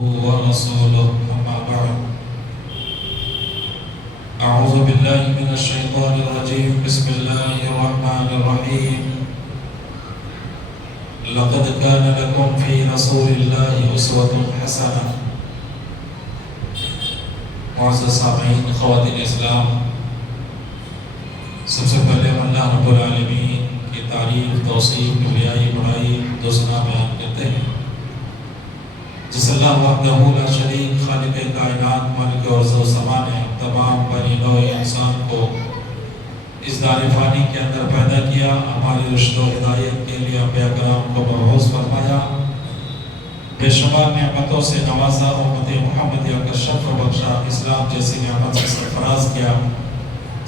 ورسوله أما بعد أعوذ بالله من الشيطان الرجيم بسم الله الرحمن الرحيم لقد كان لكم في رسول الله أسوة حسنة معزز سامعین خواتین اسلام، سب سے پہلے اللہ رب العالمین کی تعریف، توصیف، کبریائی، بڑائی دو سنا بیان کرتے ہیں جس اللہ وحدہ لا شریک خالق کائنات مالک ارض و سما نے تمام بنی نوع انسان کو اس دار فانی کے اندر پیدا کیا، ہماری رشد و ہدایت کے لیے انبیاء کرام کو مبعوث فرمایا، بے شمار نعمتوں سے نوازا، امت محمدیہ کا شرف بخشا، اسلام جیسی نعمت سے سرفراز کیا۔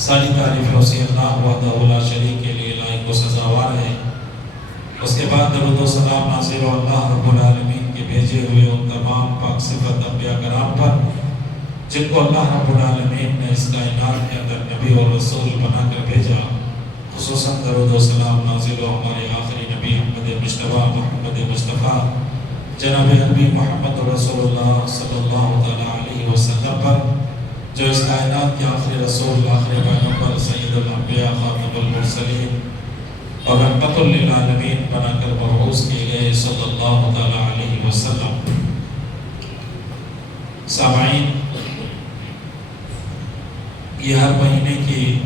ساری تعریف اسی اللہ وحدہ لا شریک کے لیے لائق و سزاوار ہے۔ اس کے بعد درود و سلام نازل و اللہ رب العالمین کے بھیجے ہوئے ان تمام پاک صفت انبیاء کرام پر جن کو اللہ رب العالمین نے اس کائنات کے اندر نبی اور رسول بنا کر بھیجا، خصوصاً درود و سلام نازل و ہمارے آخری نبی محمد مصطفیٰ جناب نبی محمد رسول اللہ صلی اللہ علیہ وسلم پر، جو اس کائنات کے آخری رسول، آخری پیغمبر، سید الانبیاء، خاتم المرسلین اور رحمت للعالمین بنا کر مبعوث کیے گئے صلی اللہ علیہ وسلم۔ سامعین، یہ ہر مہینے کی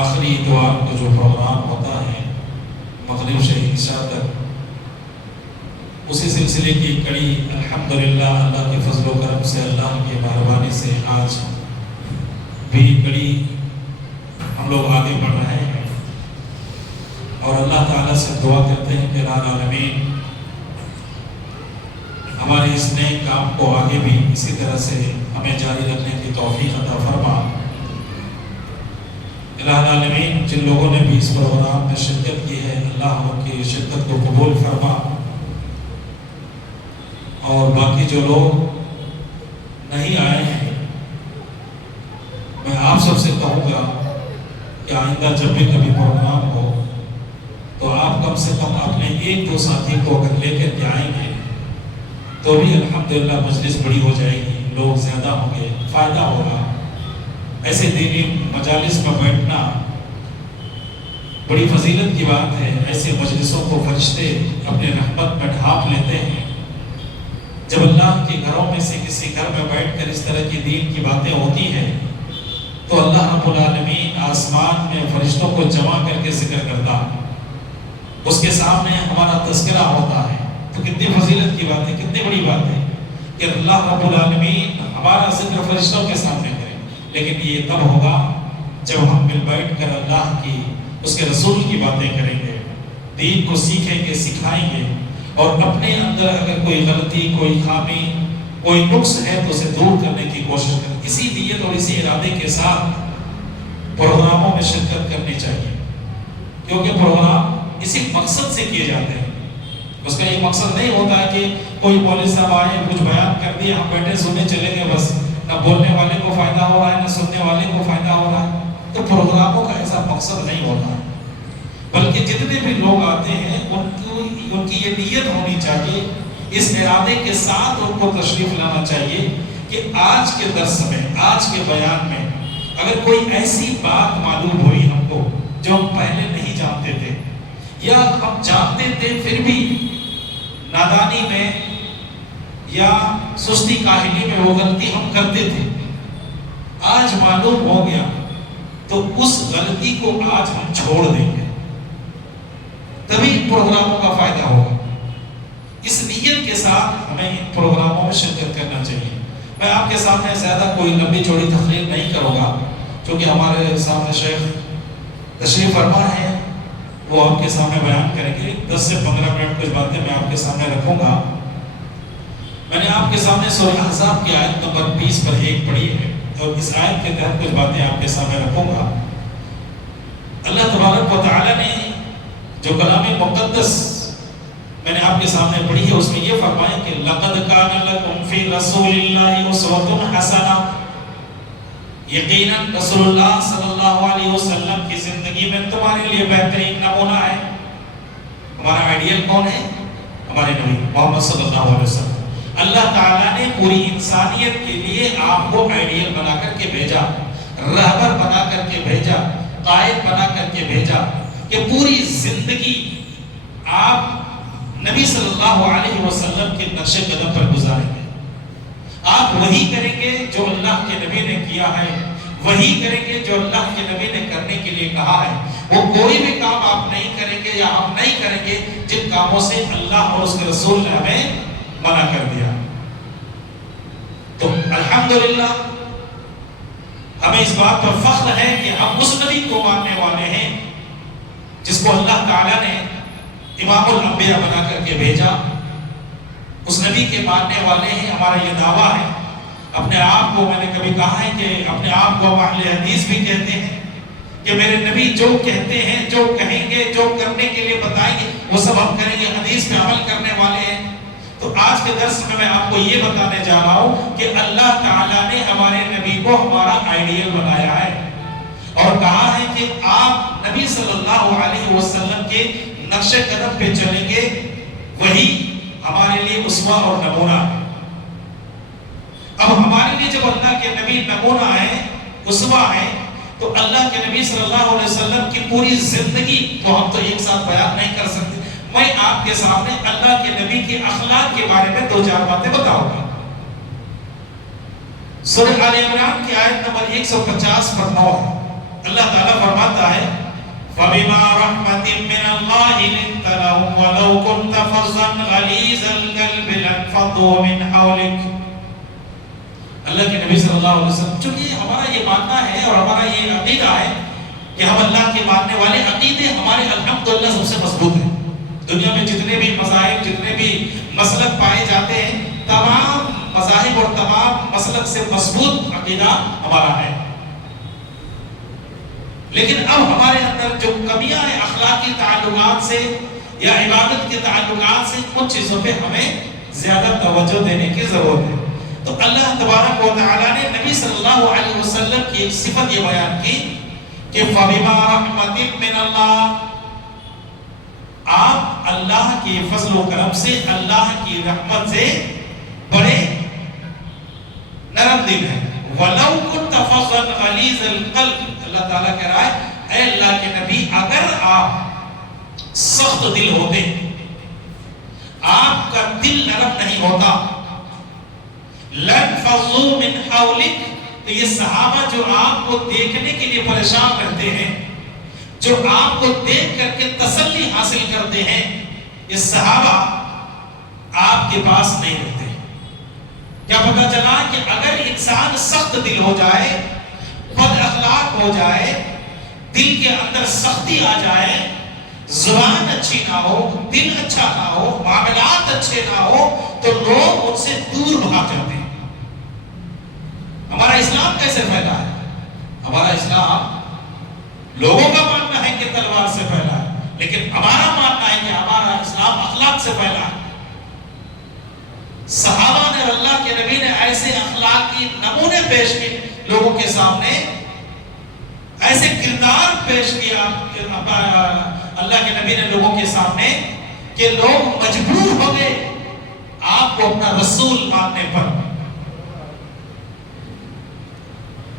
آخری اتوار کو جو پروگرام ہوتا ہے مغرب سے عشاء تک، اسی سلسلے کی کڑی الحمدللہ اللہ کے فضل و کرم سے، اللہ کی مہربانی سے آج بھی کڑی ہم لوگ آگے بڑھ رہے ہیں اور اللہ تعالیٰ سے دعا کرتے ہیں کہ رب العالمین ہمارے اس نئے کام کو آگے بھی اسی طرح سے ہمیں جاری رکھنے کی توفیق عطا فرما۔ رب العالمین جن لوگوں نے بھی اس پروگرام میں شرکت کی ہے، اللہ ان کی شرکت کو قبول فرما، اور باقی جو لوگ نہیں آئے ہیں، میں آپ سب سے کہوں گا کہ آئندہ جب بھی کبھی پروگرام ہو تو آپ کم سے کم اپنے ایک دو ساتھی کو اگر لے کر کے آئیں گے تو بھی الحمدللہ مجلس بڑی ہو جائے گی، لوگ زیادہ ہوں گے، فائدہ ہوگا۔ ایسے دینی مجالس میں بیٹھنا بڑی فضیلت کی بات ہے۔ ایسے مجلسوں کو فرشتے اپنے رحمت میں ڈھانپ لیتے ہیں۔ جب اللہ کے گھروں میں سے کسی گھر میں بیٹھ کر اس طرح کی دین کی باتیں ہوتی ہیں تو اللہ رب العالمین آسمان میں فرشتوں کو جمع کر کے ذکر کرتا ہے، اس کے سامنے ہمارا تذکرہ ہوتا ہے۔ تو کتنی فضیلت کی بات ہے، کتنی بڑی بات ہے کہ اللہ رب العالمین ہمارا ذکر فرشتوں کے سامنے کرے۔ لیکن یہ تب ہوگا جب ہم مل بیٹھ کر اللہ کی، اس کے رسول کی باتیں کریں گے، دین کو سیکھیں گے، سکھائیں گے، اور اپنے اندر اگر کوئی غلطی، کوئی خامی، کوئی نقص ہے تو اسے دور کرنے کی کوشش کریں۔ اسی نیت اور اسی ارادے کے ساتھ پروگراموں میں شرکت کرنی چاہیے، کیونکہ پروگرام اسی مقصد سے کیے جاتے ہیں۔ اس کا یہ مقصد نہیں ہوتا ہے کہ کوئی مولوی صاحب آئے، کچھ بیان کر دیا، ہم بیٹھے سننے چلے گئے، بس نہ بولنے والے کو فائدہ ہو رہا ہے نہ سننے والے کو فائدہ ہو رہا ہے۔ تو پروگراموں کا ایسا مقصد نہیں ہوتا ہے، بلکہ جتنے بھی لوگ آتے ہیں ان کی یہ نیت ہونی چاہیے، اس ارادے کے ساتھ ان کو تشریف لانا چاہیے کہ آج کے درس میں، آج کے بیان میں اگر کوئی ایسی بات معلوم ہوئی ہم کو جو ہم پہلے نہیں جانتے تھے، یا ہم جانتے تھے پھر بھی نادانی میں یا سستی کاہلی میں وہ غلطی ہم کرتے تھے، آج معلوم ہو گیا تو اس غلطی کو آج ہم چھوڑ دیں گے، تبھی پروگراموں کا فائدہ ہوگا۔ اس نیت کے ساتھ ہمیں ان پروگراموں میں شرکت کرنا چاہیے۔ میں آپ کے سامنے زیادہ کوئی لمبی چوڑی تقریر نہیں کروں گا، کیونکہ ہمارے سامنے شیخ تشریف فرما ہے، وہ آپ کے سامنے بیان کریں گے۔ 10 سے 15 منٹ کچھ باتیں میں آپ کے سامنے رکھوں گا۔ میں نے آپ کے سامنے سورہ احزاب کی آیت نمبر 20 پر 1 پڑھی ہے، اور اس آیت کے تحت کچھ باتیں آپ کے سامنے رکھوں گا۔ اللہ تبارک و تعالی نے جو کلام مقدس میں نے آپ کے سامنے پڑھی ہے، اس میں یہ فرمایا کہ لَقَدْ كَانَ لَكُمْ فِي رَسُولِ اللَّهِ أُسْوَةٌ حَسَنَةٌ، یقیناً رسول اللہ صلی اللہ علیہ وسلم کی زندگی میں تمہارے لیے بہترین نمونہ ہے۔ ہمارا آئیڈیل کون ہے؟ ہمارے نبی محمد صلی اللہ علیہ وسلم۔ تعالیٰ نے پوری انسانیت کے لیے آپ کو آئیڈیل بنا کر کے بھیجا، رہبر بنا کر کے بھیجا، قائد بنا کر کے بھیجا کہ پوری زندگی آپ نبی صلی اللہ علیہ وسلم کے نقش قدم پر گزاریں گے۔ آپ وہی کریں گے جو اللہ کے نبی نے کیا ہے، وہی کریں گے جو اللہ کے نبی نے کرنے کے لیے کہا ہے۔ وہ کوئی بھی کام آپ نہیں کریں گے یا ہم نہیں کریں گے جن کاموں سے اللہ اور اس کے رسول نے ہمیں منع کر دیا۔ تو الحمدللہ ہمیں اس بات پر فخر ہے کہ ہم اس نبی کو ماننے والے ہیں جس کو اللہ تعالیٰ نے امام الانبیاء بنا کر کے بھیجا۔ اس نبی کے ماننے والے ہیں، ہمارا یہ دعویٰ ہے۔ اپنے آپ کو، میں نے کبھی کہا ہے کہ اپنے آپ کو ہم اہل حدیث بھی کہتے ہیں کہ میرے نبی جو کہتے ہیں، جو کہیں گے، جو کرنے کے لیے بتائیں گے وہ سب ہم کریں گے، حدیث پہ عمل کرنے والے ہیں۔ تو آج کے درس میں آپ کو یہ بتانے جا رہا ہوں کہ اللہ تعالیٰ نے ہمارے نبی کو ہمارا آئیڈیل بنایا ہے اور کہا ہے کہ آپ نبی صلی اللہ علیہ وسلم کے نقش قدم پہ چلیں گے، وہی ہمارے لیے اسوہ اور نمونہ ہے۔ اب ہمارے لیے جب اللہ کے نبی نمونہ ہے، اسوہ ہے، تو اللہ کے نبی صلی اللہ علیہ وسلم کی پوری زندگی تو ہم تو ایک ساتھ بیان نہیں کر سکتے۔ میں آپ کے سامنے اللہ کے نبی کے اخلاق کے بارے میں 2-4 باتیں بتاؤں گا۔ سورہ آل عمران کی آیت نمبر 150 پر 9 ہے۔ اللہ تعالیٰ فرماتا ہے فَبِمَا رَحْمَةٍ مِّنَ اللَّهِ لِنْتَ لَهُمْ وَلَوْ كُنْتَ فَظًّا غَلِيظَ الْقَلْبِ لَانفَضُّوا مِنْ حَوْلِكَ۔ اللہ کے نبی صلی اللہ علیہ وسلم، چونکہ ہمارا یہ ماننا ہے اور ہمارا یہ عقیدہ ہے کہ ہم اللہ کے ماننے والے، عقیدے ہمارے الحمدللہ سب سے مضبوط ہیں۔ دنیا میں جتنے بھی مذاہب، جتنے بھی مسلک پائے جاتے ہیں، تمام مذاہب اور تمام مسلک سے مضبوط عقیدہ ہمارا ہے۔ لیکن اب ہمارے اندر جو کمیاں ہیں اخلاقی تعلقات سے یا عبادت کے تعلقات سے، ان چیزوں پہ ہمیں زیادہ توجہ دینے کی ضرورت ہے۔ تو اللہ تبارک و تعالیٰ نے نبی صلی اللہ علیہ وسلم کی ایک صفت یہ بیان کی کہ فَبِمَا رَحْمَةٍ مِّنَ اللَّهِ، آپ اللہ کے فضل و کرم سے، اللہ کی رحمت سے بڑے نرم دل ہیں۔ وَلَوْ كُنْتَ فَظًّا غَلِيظَ الْقَلْبِ، اللہ تعالیٰ کہہ رہا ہے اے اللہ کے نبی، اگر آپ سخت دل ہوتے، آپ کا دل نرم نہیں ہوتا، لَانفَضُّوا مِنْ حَوْلِكَ، تو یہ صحابہ جو آپ کو دیکھنے کے لیے پریشان رہتے ہیں، جو آپ کو دیکھ کر کے تسلی حاصل کرتے ہیں، یہ صحابہ آپ کے پاس نہیں رہتے۔ کیا پتہ چلا کہ اگر انسان سخت دل ہو جائے، بد اخلاق ہو جائے، دل کے اندر سختی آ جائے، زبان اچھی نہ ہو، دل اچھا نہ ہو، معاملات اچھے نہ ہو، تو لوگ ان سے دور بھاگ جاتے ہیں۔ ہمارا اسلام کیسے پھیلا ہے؟ ہمارا اسلام لوگوں کا ماننا ہے کہ تلوار سے پھیلا ہے، لیکن ہمارا ماننا ہے کہ ہمارا اسلام اخلاق سے پھیلا ہے۔ صحابہ نے، اللہ کے نبی نے ایسے اخلاقی نمونے پیش کیے لوگوں کے سامنے، ایسے کردار پیش کیا اللہ کے نبی نے لوگوں کے سامنے کہ لوگ مجبور ہو گئے آپ کو اپنا رسول ماننے پر۔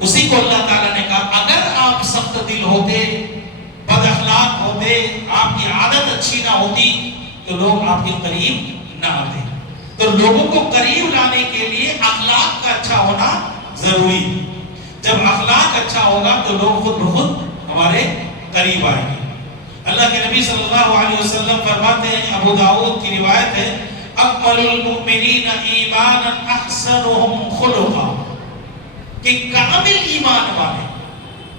اسی کو اللہ تعالیٰ نے کہا اگر آپ سخت دل ہوتے، بد اخلاق ہوتے، آپ کی عادت اچھی نہ ہوتی، تو لوگ آپ کے قریب نہ آتے۔ تو لوگوں کو قریب لانے کے لیے اخلاق کا اچھا ہونا ضروری ہے۔ جب اخلاق اچھا ہوگا تو لوگ خود بخود ہمارے قریب آئیں گے۔ اللہ کے نبی صلی اللہ علیہ وسلم فرماتے ہیں، ابو داؤد کی روایت ہے، اکمل المؤمنین ایمانا احسنهم خلقا، کہ کامل ایمان والے،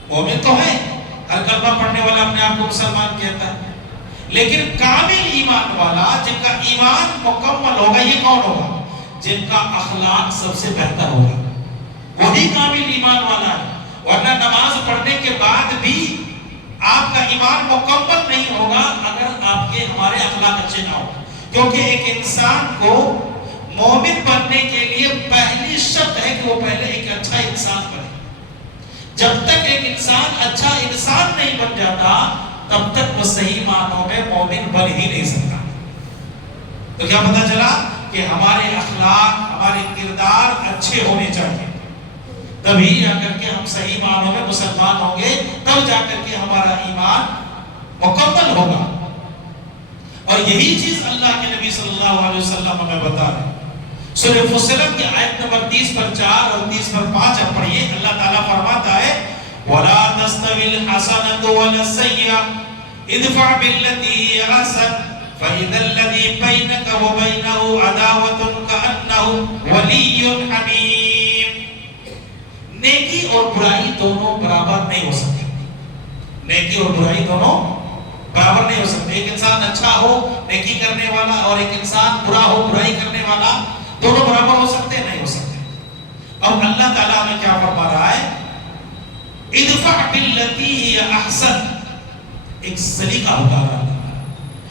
مومن تو ہے، ہر کلمہ پڑھنے والا اپنے آپ کو مسلمان کہتا ہے، لیکن کامل ایمان والا، جن کا ایمان مکمل ہوگا، یہ کون ہوگا؟ جن کا اخلاق سب سے بہتر ہوگا، وہی کامل ایمان والا ہے۔ ورنہ نماز پڑھنے کے بعد بھی آپ کا ایمان مکمل نہیں ہوگا اگر آپ کے ہمارے اخلاق اچھے نہ ہو، کیونکہ ایک انسان کو مومن بننے کے لیے پہلی شرط ہے کہ وہ پہلے ایک اچھا انسان بنے۔ جب تک ایک انسان اچھا انسان نہیں بن جاتا، تب تک وہ صحیح معنوں میں مومن بن ہی نہیں سکتا۔ تو کیا پتہ چلا کہ ہمارے اخلاق، ہمارے تبھی جا کر کے ہم صحیح معنوں میں مسلمان ہوں گے، تب جا کر کے ہمارا ایمان مکمل ہوگا۔ اور یہی چیز اللہ کے نبی صلی اللہ علیہ وسلم ہمیں بتا رہے ہیں۔ سورہ فصلت کی آیت نمبر 30 پر 4 اور 30 پر 5 آپ پڑھیے، اللہ تعالیٰ فرماتا ہے وَلَا تَسْتَوِي الْحَسَنَةُ وَلَا السَّيِّئَةُ ادْفَعْ بِالَّتِي هِيَ أَحْسَنُ فَإِذَا الَّذِي بَيْنَكَ وَبَيْنَهُ عَدَاوَةٌ كَأَنَّهُ وَلِيٌّ حَمِيمٌ۔ نیکی اور برائی دونوں برابر نہیں ہو سکتے، نیکی اور برائی دونوں برابر نہیں ہو سکتے۔ ایک انسان اچھا ہو نیکی کرنے والا اور ایک انسان برا ہو برائی کرنے والا، دونوں برابر ہو سکتے نہیں ہو سکتے۔ اب اللہ تعالیٰ نے کیا فرما رہا ہے؟ ادفع باللتی ہی احسن، ایک سلیقہ بتا رہا ہے،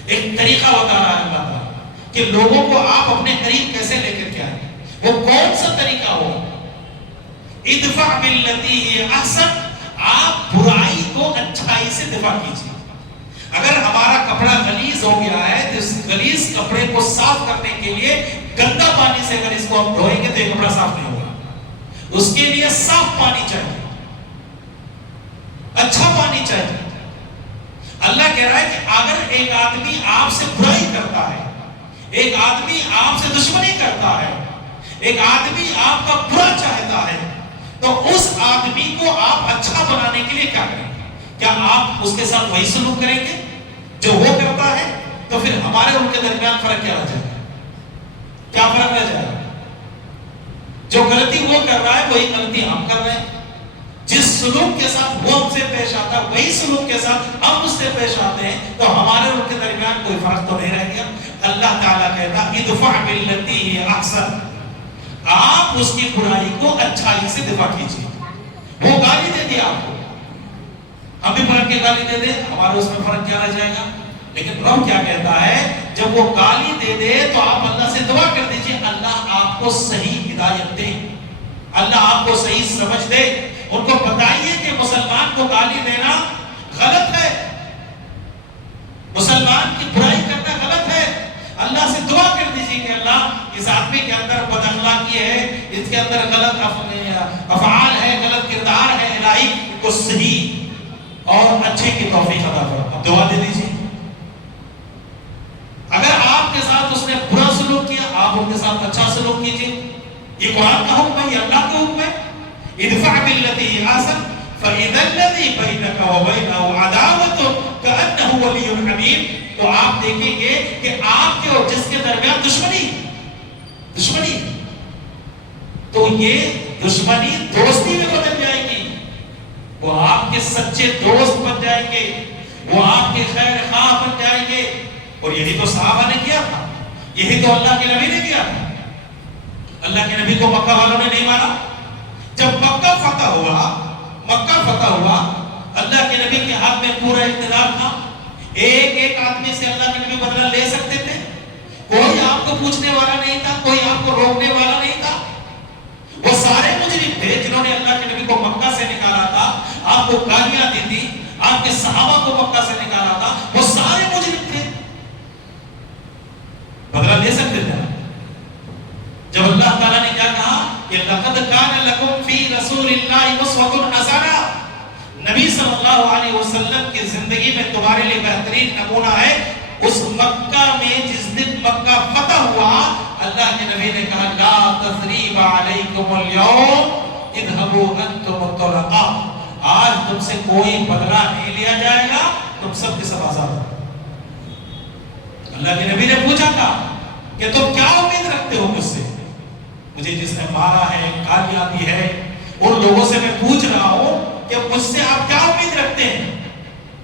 ایک طریقہ بتا رہا ہے اللہ تعالیٰ کہ لوگوں کو آپ اپنے قریب کیسے لے کر کے آئیں، وہ کون سا طریقہ ہو؟ ادفع باللتی ہی احسن، آپ برائی کو اچھائی سے دفاع کیجیے۔ اگر ہمارا کپڑا غلیظ ہو گیا ہے تو اس غلیظ کپڑے کو صاف کرنے کے لیے گندا پانی سے اگر اس کو ہم دھوئیں گے تو یہ کپڑا صاف نہیں ہوگا، اس کے لیے صاف پانی چاہیے، اچھا پانی چاہیے۔ اللہ کہہ رہا ہے کہ اگر ایک آدمی آپ سے برائی کرتا ہے، ایک آدمی آپ سے دشمنی کرتا ہے، ایک آدمی آپ کا برا چاہتا ہے، تو اس آدمی کو آپ اچھا بنانے کے لیے کیا کریں؟ کیا آپ اس کے ساتھ وہی سلوک کریں گے جو وہ کرتا ہے؟ تو پھر ہمارے ان کے درمیان فرق کیا رہ جائے گا؟ کیا فرق رہ جائے گا؟ جو غلطی وہ کر رہا ہے وہی غلطی ہم کر رہے ہیں، جس سلوک کے ساتھ وہ ہم سے پیش آتا ہے وہی سلوک کے ساتھ ہم اس سے پیش آتے ہیں، تو ہمارے ان کے درمیان کوئی فرق تو نہیں رہ گیا۔ اللہ تعالیٰ کہتا ادفع باللتی ہی احسن، آپ اس کی برائی کو اچھائی سے دفاع کیجیے۔ وہ گالی دے دیا آپ کو، ہم بھی پلٹ کے گالی دے دیں، ہمارے اس میں فرق کیا رہ جائے گا؟ لیکن رب کیا کہتا ہے؟ جب وہ گالی دے دے تو آپ اللہ سے دعا کر دیجئے اللہ آپ کو صحیح ہدایت دے، اللہ آپ کو صحیح سمجھ دے۔ ان کو بتائیے کہ مسلمان کو گالی دینا غلط ہے، مسلمان کی برائی کرنا غلط ہے۔ اللہ سے دعا کر دیجئے کہ اللہ اس آدمی کے اندر بد اخلاقی ہے، اس کے اندر غلط افعال ہے، غلط کردار ہے، الہی ان کو صحیح اور اچھے کی توفیق عطا فرما۔ اب دعا دے دیجیے۔ اگر آپ کے ساتھ اس نے برا سلوک کیا، آپ ان کے ساتھ اچھا سلوک کیجیے۔ یہ قرآن کا حکم ہے، یہ اللہ کا حکم ہے۔ ادفع باللتی ہی احسن فاذا الذی بینک وبینہ عداوۃ کأنہ ولی حمیم، تو آپ دیکھیں گے کہ آپ کے اور جس کے درمیان دشمنی تو یہ دشمنی دوستی میں بدل جائے گی، وہ آپ کے سچے دوست بن جائیں گے، وہ آپ کے خیر خواہ بن جائیں گے۔ اور یہی تو صحابہ نے کیا تھا، یہی تو اللہ کے نبی نے کیا تھا۔ اللہ کے نبی کو مکہ والوں نے نہیں مانا۔ جب مکہ فتح ہوا اللہ کے نبی کے ہاتھ میں پورا اقتدار تھا، ایک آدمی سے اللہ کے نبی بدلہ لے سکتے تھے، کوئی آپ کو پوچھنے والا نہیں تھا، کوئی آپ کو روکنے والا نہیں تھا۔ وہ سارے مجرم تھے جنہوں نے اللہ کے نبی کو مکہ سے نکالا تھا، آپ کو گالیاں دی تھی، آپ کے صحابہ کو مکہ سے نکالا تھا، وہ سارے مجرم تھے، بدلہ لے سکتے تھے۔ جب اللہ تعالیٰ نے کیا کہا کہ لَقَدْ كَانَ لَكُمْ فِي رَسُولِ اللَّهِ أُسْوَةٌ حَسَنَةٌ، نبی صلی اللہ علیہ وسلم کی زندگی میں تمہارے لیے بہترین نمونہ ہے۔ اس مکہ میں جس دن مکہ فتح ہوا، اللہ کے نبی نے کہا لا تثریب علیکم اليوم اذهبوا انتم الطلقاء، آج تم سے کوئی بدلہ نہیں لیا جائے گا، تم سب کے سب آزاد ہو۔ اللہ کے نبی نے پوچھا تھا کہ تم کیا امید رکھتے ہو مجھ سے؟ مجھے جس نے مارا ہے، گالیاں دی ہے، ان لوگوں سے میں پوچھ رہا ہوں کہ مجھ سے آپ کیا امید رکھتے ہیں؟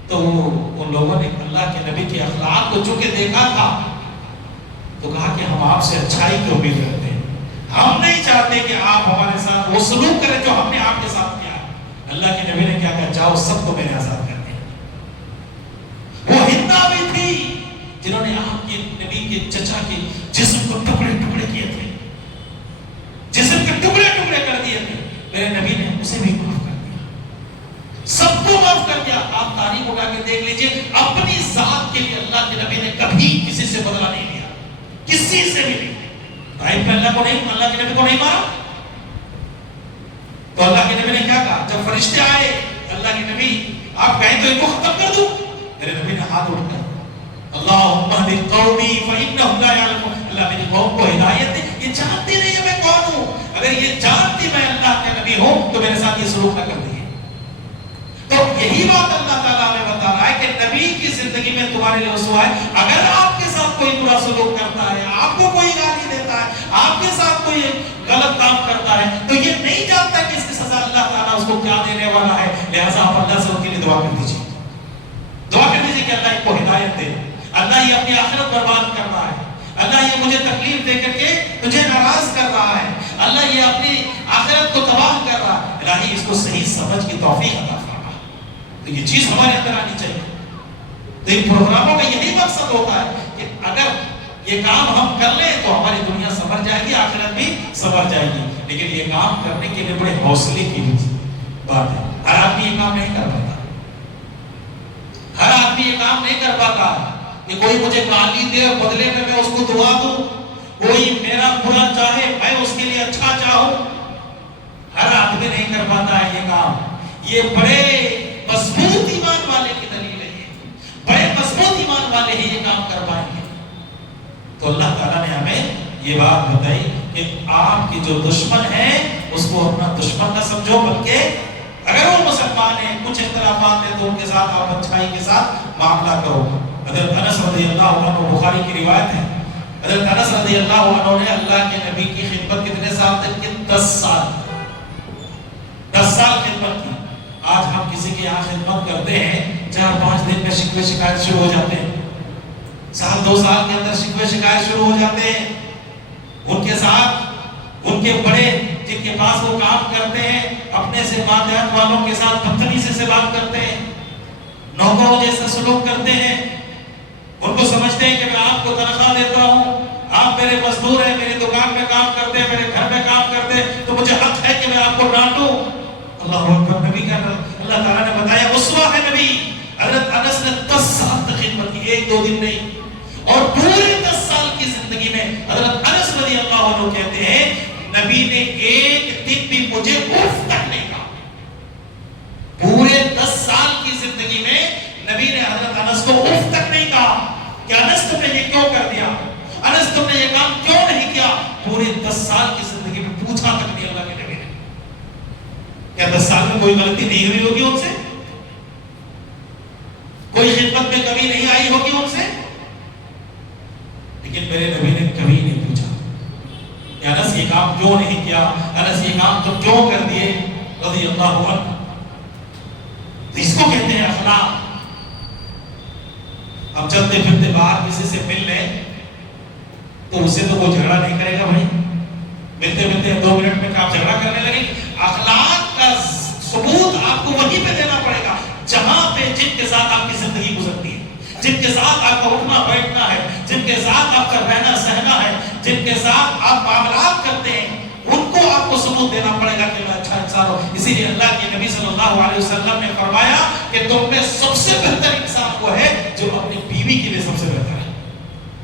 تو ان لوگوں نے اللہ کے نبی کے اخلاق کو چونکہ دیکھا تھا تو کہا کہ ہم آپ سے اچھائی کی امید رکھتے ہیں، ہم نہیں چاہتے کہ آپ ہمارے ساتھ وہ سلوک کریں جو ہم نے آپ کے ساتھ کیا ہے۔ اللہ کے نبی نے کیا کہا؟ جاؤ سب کو میں نے آزاد کر دیا۔ وہ ہندا بھی تھی جنہوں نے آپ کے نبی کے چچا کے جسم کو ٹکڑے ٹکڑے کیے تھے، جسم کے ٹکڑے ٹکڑے کر دیے تھے، میرے نبی نے اسے بھی معاف کر دیا، سب کو معاف کر دیا۔ آپ تاریخ اٹھا کے دیکھ لیجئے، اپنی ذات کے لیے اللہ کے نبی نے کبھی کسی سے بدلہ نہیں لیا، کسی سے بھی نہیں۔ طائف میں اللہ کے نبی کو نہیں مارا، تو اللہ کے نبی نے کیا کہا؟ جب فرشتے آئے، اللہ کے نبی آپ کہیں تو ان کو ختم کر دوں؟ میرے نبی نے ہاتھ اٹھایا، اللہم اہد قومی فانہم لا یعلمون، اللہ میری قوم کو ہدایت دے، یہ جانتے نہیں ہے میں کون ہوں، اگر یہ جانتی میں اللہ کے نبی ہوں تو میرے ساتھ یہ سلوک نہ کر دیے۔ تو یہی بات اللہ تعالیٰ میں بتا رہا ہے کہ نبی کی زندگی میں تمہارے لیے رسوا ہے، اگر آپ کے ساتھ کوئی برا سلوک کرتا ہے، آپ کو کوئی گالی دیتا ہے، آپ کے ساتھ کوئی غلط کام کرتا ہے، تو یہ نہیں جانتا کہ اس کی سزا اللہ تعالیٰ اس کو کیا دینے والا ہے، لہٰذا آپ اللہ سے ان کے لیے دعا کر دیجیے، دعا کر دیجیے کہ اللہ ان کو ہدایت دے، اللہ یہ اپنی آخرت برباد کر رہا ہے، اللہ یہ مجھے تکلیف دے کر کے مجھے ناراض کر رہا ہے، اللہ یہ اپنی آخرت کو تباہ کر رہا ہے، الہی اس کو صحیح سمجھ کی توفیق عطا فرما۔ تو یہ چیز ہمارے اندر آنی چاہیے۔ تو ان پروگراموں کا یہی مقصد ہوتا ہے کہ اگر یہ کام ہم کر لیں تو ہماری دنیا سنور جائے گی، آخرت بھی سنور جائے گی، لیکن یہ کام کرنے کے لیے بڑے حوصلے کی بات ہے۔ ہر آدمی یہ کام نہیں کر پاتا، ہر آدمی یہ کام نہیں کر پاتا کہ کوئی مجھے گالی دے اور بدلے میں اس کو دعا دوں، کوئی میرا برا چاہے میں اس کے لیے اچھا چاہوں، ہر آدمی نہیں کر پاتا ہے یہ کام۔ یہ بڑے مضبوط ایمان والے کی دلیل ہے، بڑے مضبوط ایمان والے ہی یہ کام کر پائیں گے۔ تو اللہ تعالیٰ نے ہمیں یہ بات بتائی کہ آپ کی جو دشمن ہے اس کو اپنا دشمن نہ سمجھو، بلکہ اگر وہ مسلمان ہیں، کچھ اختلافات ہیں تو ان کے ساتھ آپ اچھائی کے ساتھ معاملہ کرو۔ حضرت انس رضی اللہ عنہ، بخاری کی روایت ہے، حضرت انس رضی اللہ عنہ نے اللہ کے نبی کی خدمت کتنے سال تک کی؟ 10 سال 10 سال خدمت کی۔ آج ہم کسی کے یہاں خدمت کرتے ہیں، 4-5 دن میں شکوے شکایت شروع ہو جاتے ہیں، سال 2 سال کے اندر شکوے شکایت شروع ہو جاتے ہیں، ان کے ساتھ ان کے بڑے جن کے پاس وہ کام کرتے ہیں اپنے سے ماتحت والوں کے ساتھ بدتمیزی سے بات کرتے ہیں، نوکروں جیسا سلوک کرتے ہیں، ان کو سمجھتے ہیں کہ میں آپ کو تنخواہ دیتا ہوں، آپ میرے مزدور ہیں، میری دکان میں کام کرتے ہیں، میرے گھر میں کام کرتے ہیں، تو مجھے حق ہے کہ میں آپ کو ڈانٹوں۔ اللہ اکبر، نبی کا اللہ تعالیٰ نے بتایا اسوہ ہے نبی۔ حضرت انس نے 10 سال تک خدمت کی، 1-2 دن نہیں، اور پورے 10 سال کی زندگی میں حضرت انس رضی اللہ عنہ کہتے ہیں نبی نے ایک دن بھی مجھے اف تک نہیں کہا۔ پورے 10 سال کی زندگی میں نبی نے حضرت انس کو اف تک نہیں کہا کہ انس تم نے یہ کیوں کر دیا، انس تم نے یہ کام کیوں نہیں کیا۔ پورے 10 سال کی زندگی میں پوچھا تک نہیں اللہ کے نبی نے۔ کیا 10 سال میں کوئی غلطی نہیں ہوئی ہوگی ان سے؟ کوئی خدمت میں کمی نہیں آئی ہوگی ان سے؟ لیکن میرے نبی نے کبھی نہیں پوچھا کہ انس یہ کام کیوں نہیں کیا، انس یہ کام تو کیوں کر دیے، رضی اللہ عنہ۔ اس کو کہتے ہیں اخلاق۔ اب چلتے پھرتے باہر کسی سے مل لیں تو اسے تو کوئی جھگڑا نہیں کرے گا بھائی، ملتے ملتے 2 منٹ میں آپ جھگڑا کرنے لگے۔ اخلاق کا ثبوت آپ کو وہیں پہ دینا پڑے گا جہاں پہ جن کے ساتھ آپ کی زندگی گزرتی ہے، جن کے ساتھ آپ کا اٹھنا بیٹھنا ہے، جن کے ساتھ آپ کا رہنا سہنا ہے، جن کے ساتھ آپ معاملات کرتے ہیں، ان کو آپ کو ثبوت دینا پڑے گا کہ میں اچھا انسان ہوں۔ اسی لیے اللہ کے نبی صلی اللہ علیہ وسلم نے فرمایا کہ تم میں سب سے بہتر انسان وہ ہے جو اپنی بیوی کے لیے سب سے بہتر ہے،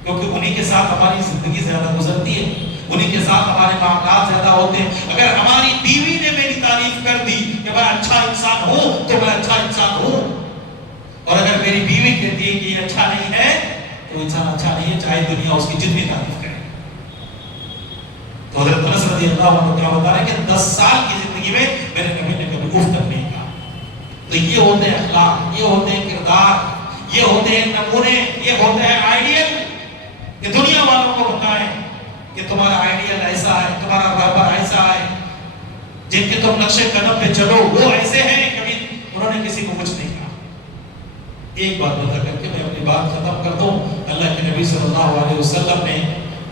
کیونکہ انہی کے ساتھ ہماری زندگی زیادہ گزرتی ہے، انہی کے ساتھ ہمارے معاملات زیادہ ہوتے ہیں۔ اگر ہماری بیوی نے میری تعریف کر دی کہ میں اچھا انسان ہوں تو میں اچھا انسان ہوں، اور اگر میری بیوی کہتی ہے کہ یہ اچھا نہیں ہے تو انسان اچھا نہیں ہے، چاہے دنیا اس کی جتنی تعریف کرے۔ تو حضرت انس رضی اللہ عنہ کیا بتا رہے ہیں کہ 10 سال کی زندگی میں میرے نبی نے کبھی اف تک نہیں کہا۔ تو یہ ہوتے ہیں اخلاق، یہ ہوتے ہیں کردار، یہ ہوتے ہیں نمونے، یہ ہوتے ہیں آئیڈیل کہ دنیا والوں کو بتائیں کہ تمہارا آئیڈیل ایسا ہے، تمہارا رہبر ایسا ہے، جن کے تم نقش قدم پہ چلو وہ ایسے ہیں، کبھی انہوں نے کسی کو کچھ نہیں کہا۔ ایک بات بتا کر کے میں اپنی بات ختم کر دوں۔ اللہ کے نبی صلی اللہ علیہ وسلم نے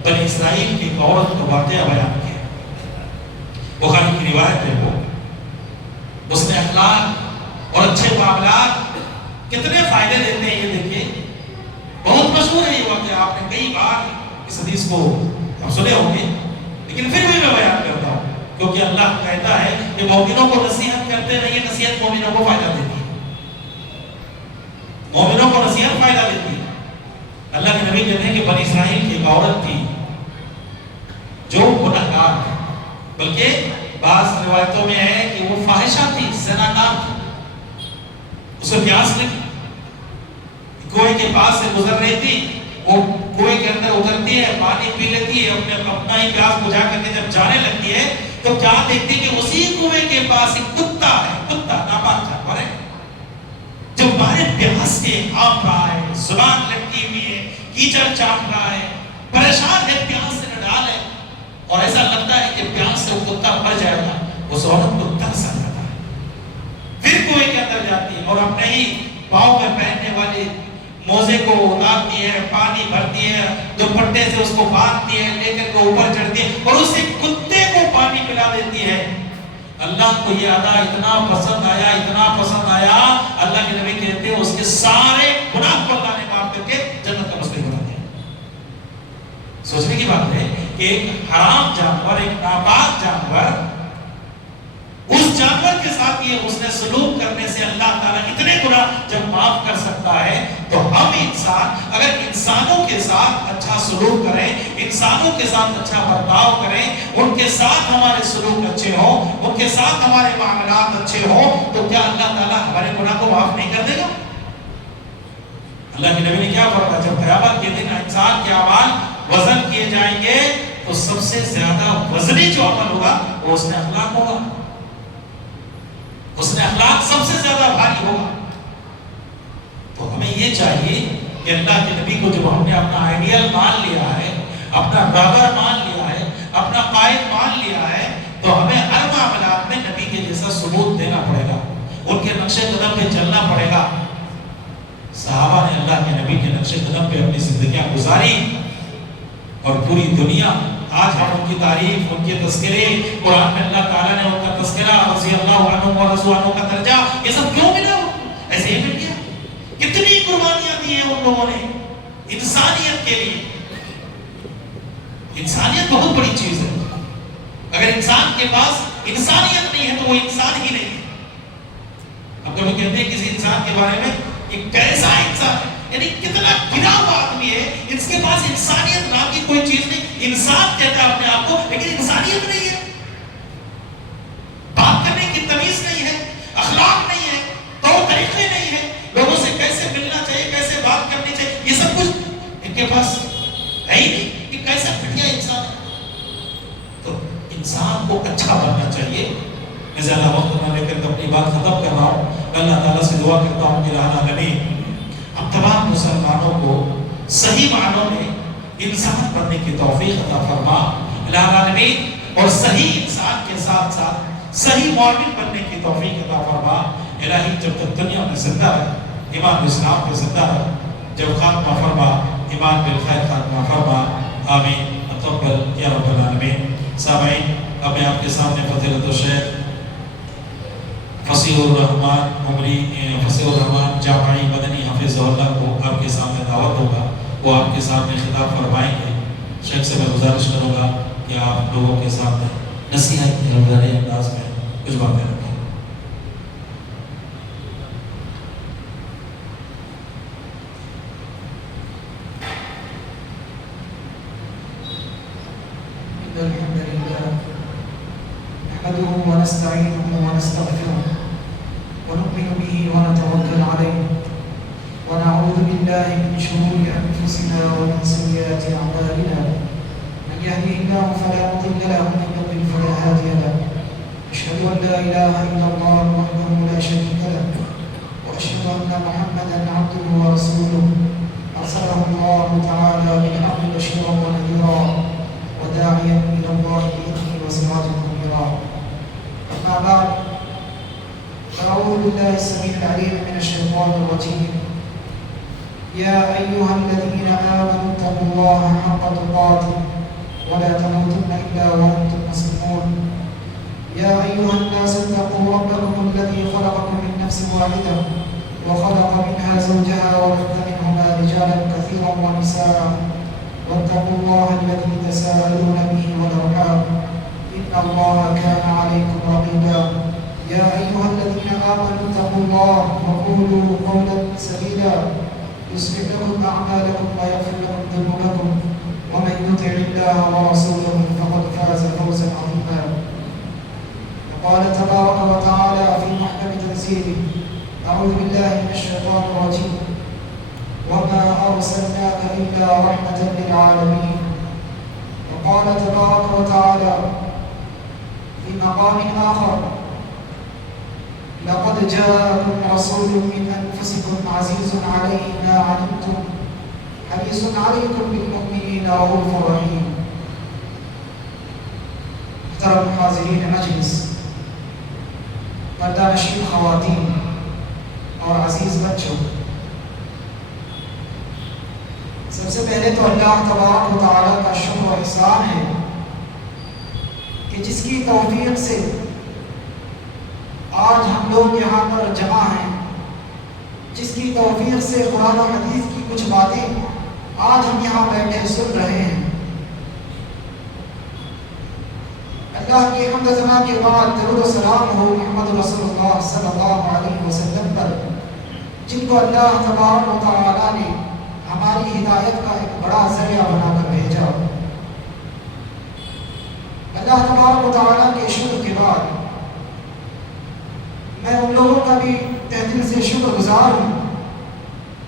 بنی اسرائیل کی ایک عورت کا واقعہ بیان کیا، بخاری کی روایت ہے وہ، اس نے اخلاق اور اچھے معاملات کتنے فائدے دیتے ہیں یہ دیکھیے، بہت مشہور ہے یہ واقعہ، آپ نے کئی بار اس حدیث کو آپ سنے ہوں گے، لیکن پھر بھی میں بیان کرتا ہوں کیونکہ اللہ کہتا ہے کہ مومنوں کو نصیحت کرتے رہیے، نصیحت مومنوں کو فائدہ دیتی ہے، مومنوں کو نصیحت فائدہ دیتی ہے۔ اللہ کے نبی کہتے ہیں کہ بنی اسرائیل کی ایک عورت تھی جو گنہگار ہے، بلکہ بعض روایتوں میں ہے کہ وہ فاحشہ تھی، زناکار تھی، اسے پیاس لگی، کنویں کے پاس سے گزر رہی تھی، وہ کنویں کے اندر اترتی ہے، پانی پی لیتی ہے، اپنا ہی پیاس بجھا کر کے جب جانے لگتی ہے تو کیا دیکھتی کہ اسی کنویں کے پاس ایک کتا ہے، کتا ناپاک جانور ہے جو بارے پیاس کے ہانپ رہا ہے، زبان لٹکی ہوئی ہے، کیچڑ چاٹ رہا ہے، پریشان ہے، پیاس سے نڈال ہے، اور ایسا لگتا ہے کہ پیاس سے وہ کتا مر جائے گا۔ اس عورت کو ترس آ جاتا ہے، پھر کنویں کے اندر جاتی ہے اور اپنے ہی پاؤں میں پہننے والی موزے کو اتارتی ہے، پانی بھرتی ہے، دوپٹے سے اس کو باندھتی ہے، لے کر کے اوپر چڑھتی ہے اور اسے کتے کو پانی پلا دیتی ہے۔ اللہ کو یہ ادا اتنا پسند آیا، اتنا پسند آیا، اللہ کے نبی کہتے ہیں اس کے سارے گناہ کو اللہ نے معاف کر کے جنت کا مستحق بنا دیا۔ سوچنے کی بات ہے کہ ایک حرام جانور، ایک ناپاک جانور، اس جانور کے ساتھ یہ اس نے سلوک کرنے سے اللہ تعالیٰ اتنے گناہ جب معاف کر سکتا ہے، تو ہم انسان اگر انسانوں کے ساتھ اچھا سلوک کریں، انسانوں کے ساتھ اچھا برتاؤ کریں، ان کے ساتھ ہمارے سلوک اچھے ہوں، ان کے ساتھ ہمارے معاملات اچھے ہوں، تو کیا اللہ تعالیٰ ہمارے گناہ کو معاف نہیں کر دے گا؟ اللہ کے نبی نے کیا فرمایا؟ جب قیامت کے دن انسان کے اعمال وزن کیے جائیں گے تو سب سے زیادہ وزنی جو عمل ہوگا وہ اس نے اخلاق ہوگا، اس نے اخلاق سب سے زیادہ بھاری ہوگا۔ تو ہمیں یہ چاہیے کہ اللہ کے نبی کو جب ہم نے اپنا آئیڈیل مان لیا ہے، اپنا رہبر مان لیا ہے، اپنا قائد مان لیا ہے، تو ہمیں ہر معاملات میں نبی کے جیسا ثبوت دینا پڑے گا، ان کے نقش قدم پہ چلنا پڑے گا۔ صحابہ نے اللہ کے نبی کے نقش قدم پہ اپنی زندگیاں گزاری، اور پوری دنیا آج ہم ان کی تعریف، ان کے تذکرے، قرآن میں اللہ تعالیٰ نے ان کا تذکرہ، رضی اللہ عنہ و رضوا عنہ کا درجہ، یہ سب کیوں ملا؟ ایسے ہی مل گیا۔ کتنی قربانیاں دی ہیں ان لوگوں نے انسانیت کے لیے۔ انسانیت بہت بڑی چیز ہے، اگر انسان کے پاس انسانیت نہیں ہے تو وہ انسان ہی نہیں ہے۔ ہم کبھی کہتے ہیں کسی انسان کے بارے میں کہ کیسا انسان ہے، یعنی کتنا گرا ہوا آدمی ہے، اس کے پاس انسانیت نام کی کوئی چیز نہیں۔ انسان کہتا ہے اپنے آپ کو، لیکن انسانیت نہیں ہے، بات کرنے کی تمیز نہیں ہے، اخلاق نہیں ہے، طور طریقے نہیں ہے، لوگوں سے کیسے ملنا چاہیے، کیسے بات کرنی چاہیے، یہ سب کچھ ان کے پاس ہے ہی نہیں کہ کیسا گھٹیا انسان ہے۔ تو انسان کو اچھا بننا چاہیے۔ میں زیادہ وقت نہ لے کر اپنی بات ختم کر رہا ہوں۔ اللہ تعالیٰ سے دعا کرتا ہوں کہ الہ العالمین ہم تمام مسلمانوں کو صحیح معنوں میں انسان بننے کی توفیق عطا فرما الہ العالمین، اور صحیح انسان کے ساتھ ساتھ صحیح مومن بننے کی توفیق عطا فرما الہی۔ جب تک دنیا میں زندہ ہے ایمان اسلام پہ زندہ ہے، جب خاتمہ فرما ایمان بالخیر خاتمہ فرما، آمین تقبل یا رب العالمین۔ سامعین، اب میں آپ کے سامنے فضیلت الشیخ فصیح الرحمن عمری، فصیح الرحمن جامعی مدنی حفظ اللہ کو آپ کے سامنے دعوت ہوگا، وہ آپ کے سامنے خطاب فرمائیں گے۔ شیخ سے میں گزارش کروں گا کہ آپ لوگوں کے سامنے نصیحت کے ہمدردی انداز میں کچھ باتیں رکھیں۔ الحمد لله نحمده ونستعينه ونستغفره ونؤمن به ونتوكل عليه ونعوذ بالله من شرور أنفسنا ومن سيئات أعمالنا، من يهده الله فلا مضل له ومن يضلل فلا هادي له، أشهد أن لا إله إلا الله وحده لا شريك له، وأشهد أن محمدا عبده ورسوله أرسله الله تعالى بالحق بشيرا ونذيرا وداعيا إلى الله بإذنه وسراجا منيرا. أما بعد، فأعوذ بالله السميع العليم من الشيطان الرجيم. يا أيها الذين آمنوا اتقوا الله حق تقاته ولا تموتن إلا وأنتم مسلمون. يا أيها الناس اتقوا ربكم الذي خلقكم من نفس واحدة وخلق منها زوجها وبث منهما رجالا كثيرا ونساء، واتقوا الله الذي تساءلون به والأرحام إن الله كان عليكم رقيبا. يا أيها الذين آمنوا اتقوا الله وقولوا قولا سديدا يصلح لكم أعمالكم ويغفر لكم ذنوبكم، ومن يطع الله ورسوله فقد فاز فوزا عظيما. قال تبارك وتعالى في محكم تنزيله أعوذ بالله من الشيطان الرجيم وما أرسلناك إلا رحمة للعالمين. وقال تبارك وتعالى في مقام آخر لقد جاءكم رسول من أنفسكم عزيز عليه ما عنتم حريص عليكم بالمؤمنين رؤوف رحيم. محترم حاضرین مجلس، پردہ نشین خواتین اور عزیز بچوں، سب سے پہلے تو اللہ تبارک و تعالیٰ کا شکر و احسان ہے کہ جس کی توفیق سے آج ہم لوگ یہاں پر جمع ہیں، جس کی توفیق سے قرآن و حدیث کی کچھ باتیں آج ہم یہاں بیٹھے سن رہے ہیں۔ اللہ کی حمد و ثنا کے بعد درود و سلام ہو محمد رسول اللہ صلی اللہ علیہ وسلم پر، جن کو اللہ تبارک و تعالیٰ نے ہماری ہدایت کا ایک بڑا ذریعہ بنا کر بھیجا۔ اللہ تبارک و تعالیٰ کے شکر کے بعد میں ان لوگوں کا بھی تہ دل سے شکر گزار ہوں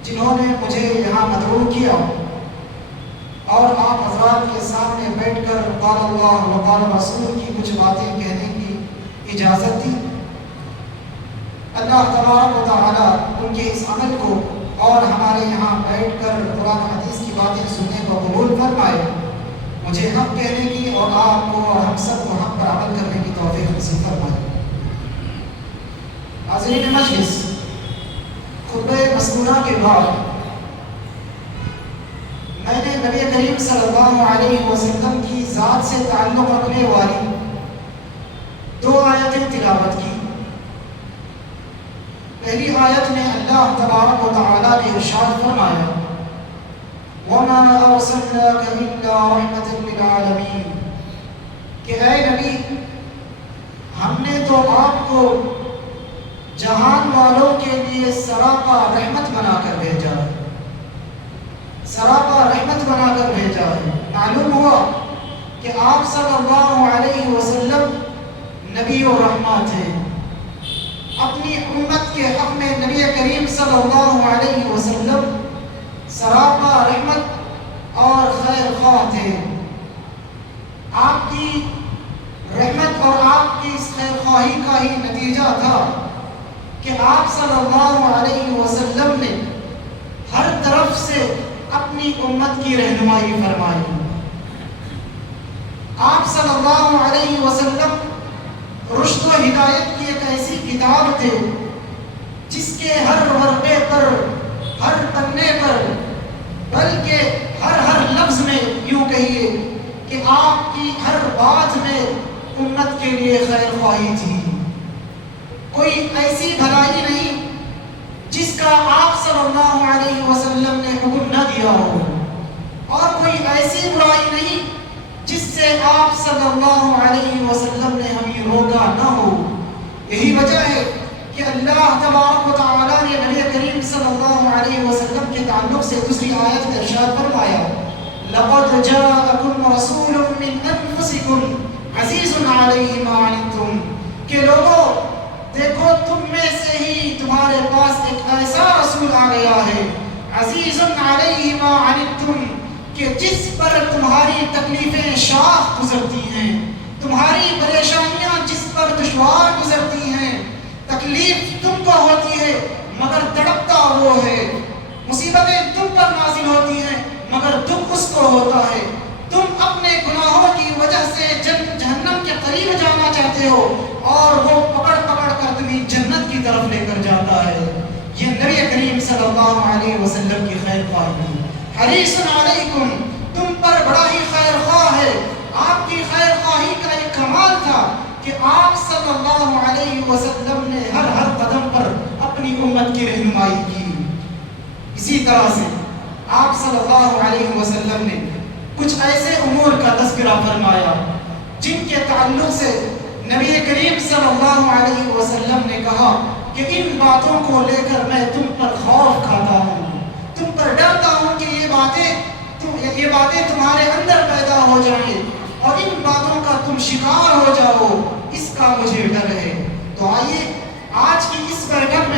جنہوں نے مجھے یہاں مدعو کیا اور آپ حضرات کے سامنے بیٹھ کر قال اللہ و قال رسول کی کچھ باتیں کہنے کی اجازت دی۔ اللہ تبارک و تعالیٰ ان کے اس عمل کو اور ہمارے یہاں بیٹھ کر قرآن حدیث کی باتیں سننے کو قبول فرمائے، مجھے حق کہنے کی اور آپ کو اور ہم سب کو حق پر عمل کرنے کی توفیق نصیب فرمائے۔ حاضرین مجلس، خطبہ مسنونہ کے بعد میں نے نبی کریم صلی اللہ علیہ وسلم کی ذات سے تعلق رکھنے والی 2 آیتیں تلاوت کی۔ پہلی آیت میں اللہ تبارک و تعالیٰ نے ارشاد فرمایا وَمَا أَرْسَلْنَاكَ إِلَّا رَحْمَةً لِلْعَالَمِينَ کہ اے نبی، ہم نے تو آپ کو جہان والوں کے لیے سراپا رحمت بنا کر بھیجا ہے، سراپا رحمت بنا کر بھیجا ہے۔ معلوم ہوا کہ آپ صلی اللہ علیہ وسلم نبی و رحمہ تھے، اپنی امت کے حق میں نبی کریم صلی اللہ علیہ وسلم سراپا رحمت اور خیر خواہ تھے۔ آپ کی رحمت اور آپ کی اس خیر خواہی کا ہی نتیجہ تھا کہ آپ صلی اللہ علیہ وسلم نے ہر طرف سے اپنی امت کی رہنمائی فرمائی۔ آپ صلی اللہ علیہ وسلم رشد و ہدایت کی ایک ایسی کتاب تھے جس کے ہر ورقے پر، ہر پنے پر، بلکہ ہر لفظ میں یوں کہیے کہ آپ کی ہر بات میں امت کے لیے خیر خواہی تھی۔ کوئی ایسی بھلائی نہیں جس کا آپ صلی اللہ علیہ وسلم نے حکم نہ دیا ہو، اور کوئی ایسی برائی نہیں جس سے آپ صلی اللہ علیہ وسلم نے ہمیں روکا نہ ہو۔ یہی وجہ ہے کہ اللہ تبارک و تعالیٰ نے نبی کریم صلی اللہ علیہ وسلم کے تعلق سے دوسری آیت میں ارشاد فرمایا لَقَدْ جَاءَكُمْ رَسُولٌ مِّنْ أَنفُسِكُمْ عَزِيزٌ عَلَيْهِ مَا عَنِتُّمْ کہ لوگوں دیکھو، تم میں سے ہی تمہارے پاس ایک ایسا رسول آ گیا ہے عزیز علیہ ما عنتم کہ جس پر تمہاری تکلیفیں شاق گزرتی ہیں، تمہاری پریشانیاں جس پر دشوار گزرتی ہیں، تکلیف تم کو ہوتی ہے مگر تڑپتا وہ ہے، مصیبتیں تم پر نازل ہوتی ہیں مگر دکھ اس کو ہوتا ہے، تم اپنے گناہوں کی وجہ سے جہنم کے قریب جانا چاہتے ہو اور وہ پکڑ پکڑ کر تمہیں جنت کی طرف لے کر جاتا ہے۔ یہ نبی کریم صلی اللہ علیہ وسلم کی خیر خواہی ہے۔ حریص علیکم، تم پر بڑا ہی خیر خواہ ہے۔ آپ کی خیر خواہی کا ایک کمال تھا کہ آپ صلی اللہ علیہ وسلم نے ہر قدم پر اپنی امت کی رہنمائی کی۔ اسی طرح سے آپ صلی اللہ علیہ وسلم نے کچھ ایسے امور کا تذکرہ فرمایا جن کے تعلق سے نبی کریم صلی اللہ علیہ وسلم نے کہا کہ ان باتوں کو لے کر میں تم پر خوف کھاتا ہوں، تم پر ڈرتا ہوں کہ یہ باتیں تمہارے اندر پیدا ہو جائیں اور ان باتوں کا تم شکار ہو جاؤ، اس کا مجھے ڈر ہے۔ تو آئیے آج کی اس بیٹھک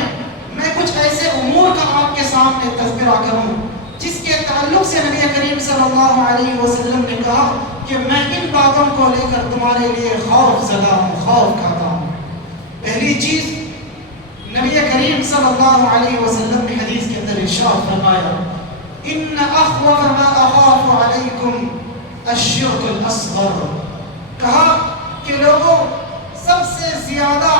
میں کچھ ایسے امور کا آپ کے سامنے تذکرہ کروں جس کے تعلق سے نبی کریم صلی اللہ علیہ وسلم نے کہا کہ میں ان باتوں کو لے کر تمہارے لیے خوف زدہ ہوں، خوف کھاتا ہوں۔ پہلی چیز نبی کریم صلی اللہ علیہ وسلم نے حدیث کے اندر ارشاد فرمایا، ان اخوف ما اخاف علیکم الشرک الاصغر۔ کہا کہ لوگوں، سب سے زیادہ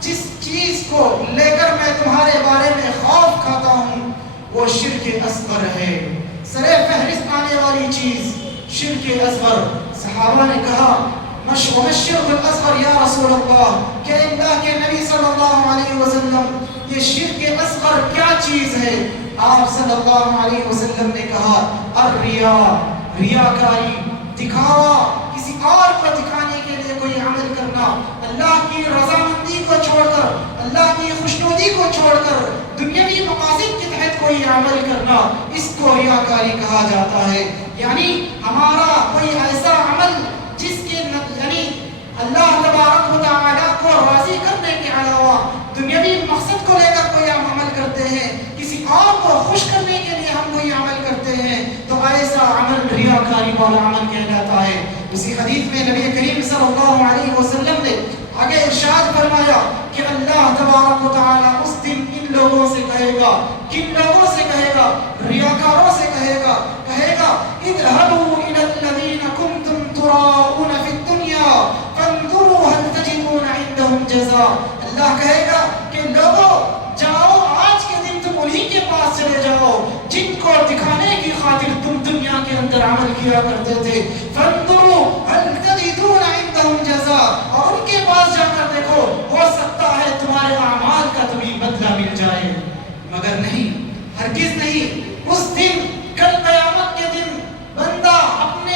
جس چیز کو لے کر میں تمہارے بارے میں خوف کھاتا ہوں وہ شرک اصغر ہے۔ سرے فہرست آنے والی چیز شرک اصغر۔ صحابہ نے کہا الشرک الاصغر یا رسول اللہ، کہ اللہ کے نبی صلی اللہ علیہ وسلم یہ شرک اصغر کیا چیز ہے؟ آپ صلی اللہ علیہ وسلم نے کہا الریا، ریاکاری، دکھاوا، کسی اور کو دکھانے کے لیے کوئی عمل کرنا، اللہ کی رضامندی کو چھوڑ کر، اللہ کی خوشنودی کو چھوڑ کر دنیاوی مقاصد کے تحت کوئی عمل کرنا، اس کو ریاکاری کہا جاتا ہے۔ یعنی ہمارا کوئی ایسا عمل جس کے یعنی اللہ تبارک و تعالیٰ کو راضی کرنے کے علاوہ دنیاوی مقصد کو لے کر کوئی ہم عمل کرتے ہیں، کسی اور کو خوش کرنے کے لیے ہم کوئی عمل کرتے ہیں، تو ایسا عمل ریاکاری والا عمل کہلاتا ہے۔ اسی حدیث میں نبی کریم صلی اللہ علیہ وسلم نے آگے ارشاد فرمایا کہ اللہ تبارک و تعالیٰ اس دن ان لوگوں سے کہے گا، کن لوگوں سے کہے گا؟ ریاکاروں سے کہے گا اذهبوا الى الذين كنتم تراؤون في الدنيا فانظروا هل تجدون عندهم جزاء۔ اللہ کہے گا کہ لوگوں جاؤ، آج کے دن تم انہی کے پاس چلے جاؤ جن کو دکھانے کی خاطر تم دنیا کے اندر عمل کیا کرتے تھے۔ فانظروا هل تجدون عندهم جزاء، اور ان کے پاس جا کر دیکھو، ہو سکتا ہے تمہارے اعمال کا تمہیں بدلہ مل جائے، مگر نہیں، ہرگز نہیں۔ اس دن، کل قیامت کے دن، بندہ اپنے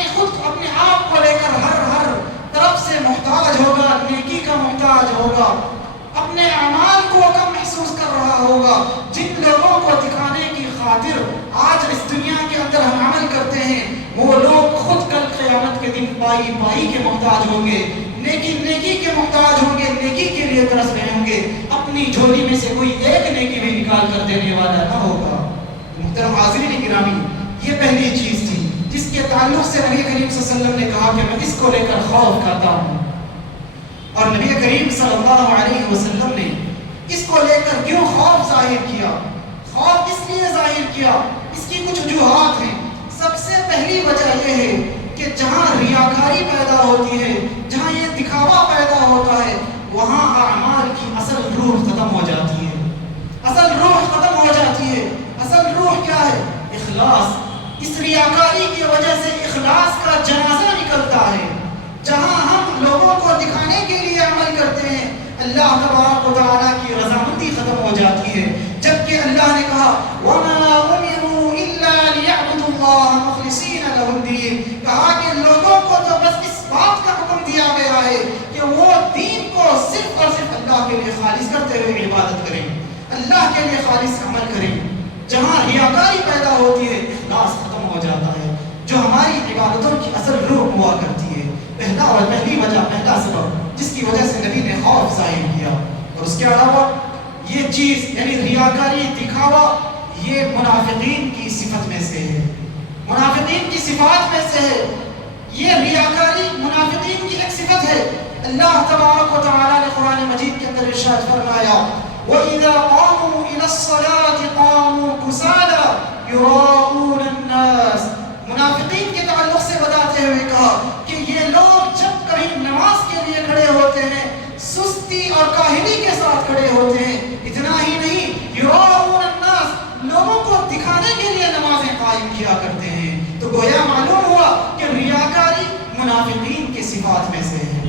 آپ کو لے کر ہر طرف سے محتاج ہوگا، نیکی کا محتاج ہوگا، اپنے اعمال کو کم محسوس کر رہا ہوگا۔ جن لوگوں کو دکھانے کی خاطر آج اس دنیا کے اندر ہم عمل کرتے ہیں، وہ لوگ خود کل قیامت کے دن پائی کے محتاج ہوں گے، نیکی کے محتاج ہوں گے، نیکی کے لیے ترس رہے ہوں گے، اپنی جھولی میں سے کوئی ایک نیکی بھی نکال کر دینے والا نہ ہوگا۔ محترم حاضرین گرامی، یہ پہلی چیز تھی جس کے تعلق سے نبی کریم صلی اللہ علیہ وسلم نے کہا کہ میں اس کو لے کر خوف کھاتا ہوں۔ اور نبی کریم صلی اللہ علیہ وسلم نے اس کو لے کر کیوں خوف ظاہر کیا؟ خوف اس لیے ظاہر کیا، اس کی کچھ وجوہات ہیں۔ سب سے پہلی وجہ یہ ہے کہ جہاں ریاکاری پیدا ہوتی ہے، جہاں یہ دکھاوا پیدا ہوتا ہے، وہاں اعمال کی اصل روح ختم ہو جاتی ہے۔ اصل روح ختم ہو جاتی ہے۔ اصل روح کیا ہے؟ اخلاص۔ اس ریاکاری کی وجہ سے اخلاص کا جنازہ نکلتا ہے۔ جہاں ہم لوگوں کو دکھانے کے لیے عمل کرتے ہیں، اللہ تبارک و تعالیٰ کی رضامندی ختم ہو جاتی ہے۔ جبکہ اللہ نے کہا وَمَا أُمِرُوا إِلَّا لِيَعْبُدُوا اللَّهَ مُخْلِصِينَ لَهُ الدِّينَ، کہا کہ لوگوں کو تو بس اس بات کا حکم دیا گیا ہے کہ وہ دین کو صرف اور صرف اللہ کے لیے خالص کرتے ہوئے عبادت کریں، اللہ کے لیے خالص عمل کریں۔ جہاں ریاکاری پیدا ہوتی ہے، اخلاص ختم ہو جاتا ہے، جو ہماری عبادتوں کی اصل روح ہوا کرتی ہے۔ پہلی وجہ، پہلا سبب جس کی وجہ سے نبی نے خوف ظاہر کیا۔ اور اس کے علاوہ یہ چیز یعنی ریاکاری، دکھاوا، یہ منافقین کی صفت میں سے ہے، منافقین کی صفات میں سے ہے۔ یہ ریاکاری منافقین کی ایک صفت ہے۔ اللہ تبارک و تعالیٰ نے قرآن مجید کے اندر ارشاد فرمایا وَإِذَا قَامُوا إِلَى الصَّلَاةِ قَامُوا كُسَالَىٰ يُرَاءُونَ النَّاسَ۔ منافقین کے تعلق سے بتاتے ہوئے کہا کہ یہ لوگ جب کبھی نماز کے لیے کھڑے ہوتے ہیں، سستی اور کاہلی کے ساتھ کھڑے ہوتے ہیں۔ اتنا ہی نہیں، یُرَاءُونَ النَّاسَ، لوگوں کو دکھانے کے لیے نمازیں قائم کیا کرتے ہیں۔ تو گویا معلوم ہوا کہ ریاکاری منافقین کی صفات میں سے ہے۔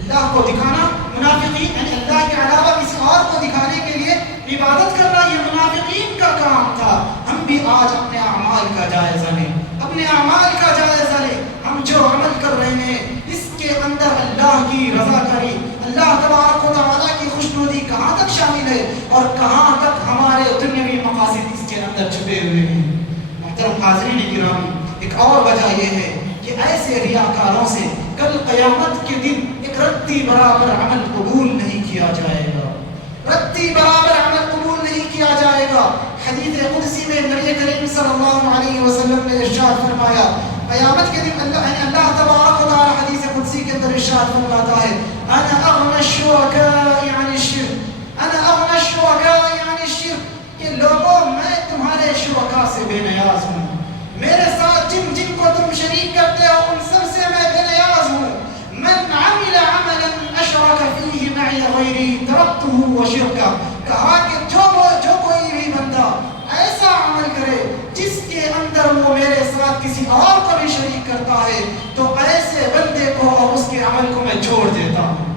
اللہ کو دکھانا، منافقین یعنی اللہ کے علاوہ کسی اور کو دکھانے کے لیے عبادت کرنا، یہ منافقین کا کام تھا۔ ہم بھی آج اپنے اعمال کا جائزہ لیں، اپنے اعمال کا جائزہ لیں۔ ہم جو عمل کر رہے ہیں اس کے اندر اللہ کی رضا کاری، اللہ تبارک و تعالیٰ کی خوشنودی کہاں تک شامل ہے اور کہاں تک ہمارے دنیاوی مقاصد اس کے اندر چھپے ہوئے ہیں۔ محترم حاضرین کرام، ایک اور وجہ یہ ہے کہ ایسے ریاکاروں سے کل قیامت کے دن ایک رد رتی برابر عمل قبول نہیں کیا جائے گا، رتی برابر عمل قبول نہیں کیا جائے گا۔ حدیث قدسی میں نبی کریم صلی اللہ علیہ وسلم نے ارشاد فرمایا، قیامت کے دن اللہ تبارک و تعالی حدیث قدسی کے اندر ارشاد فرماتا ہے، انا اغنى الشركاء عن الشرك، انا اغنى الشركاء عن الشرك، کہ لوگوں میں تمہارے شرکاء سے بے نیاز ہوں، میرے ساتھ جن جن کو تم شریک کرتے ہو ان سب سے میں بے نیاز ہوں۔ من عمل عملا اشرک فیہ معی غیری ترکتہ وشرکہ، کہا کہ جو کوئی بھی بندہ ایسا عمل کرے جس کے اندر وہ میرے ساتھ کسی اور کو بھی شریک کرتا ہے تو ایسے بندے کو اور اس کے عمل کو میں چھوڑ دیتا ہوں۔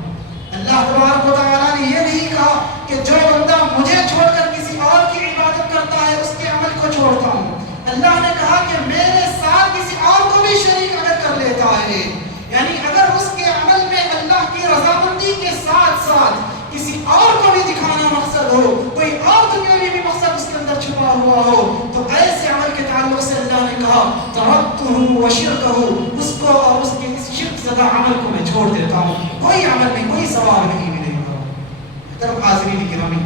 اللہ تبارک و تعالیٰ نے یہ نہیں کہا کہ جو بندہ مجھے چھوڑ کر کسی اور کی عبادت کرتا ہے اس کے عمل کو چھوڑتا ہوں۔ اللہ نے کہا کہ میرے ساتھ کسی اور کو بھی شریک اگر کر لیتا ہے، یعنی اگر اس کے عمل میں اللہ کی رضامندی کے ساتھ ساتھ کسی اور کو بھی دکھانا مقصد ہو، کوئی اور دنیاوی بھی مقصد اس کے اندر چھپا ہوا ہو، تو ایسے عمل کے تعلق سے اللہ نے کہا ترکتہ وشرکہ، اس کو اور اس کے اس شرک زدہ عمل کو میں چھوڑ دیتا ہوں، کوئی عمل نہیں، کوئی ثواب نہیں ملے گا۔ محترم حاضرین گرامی،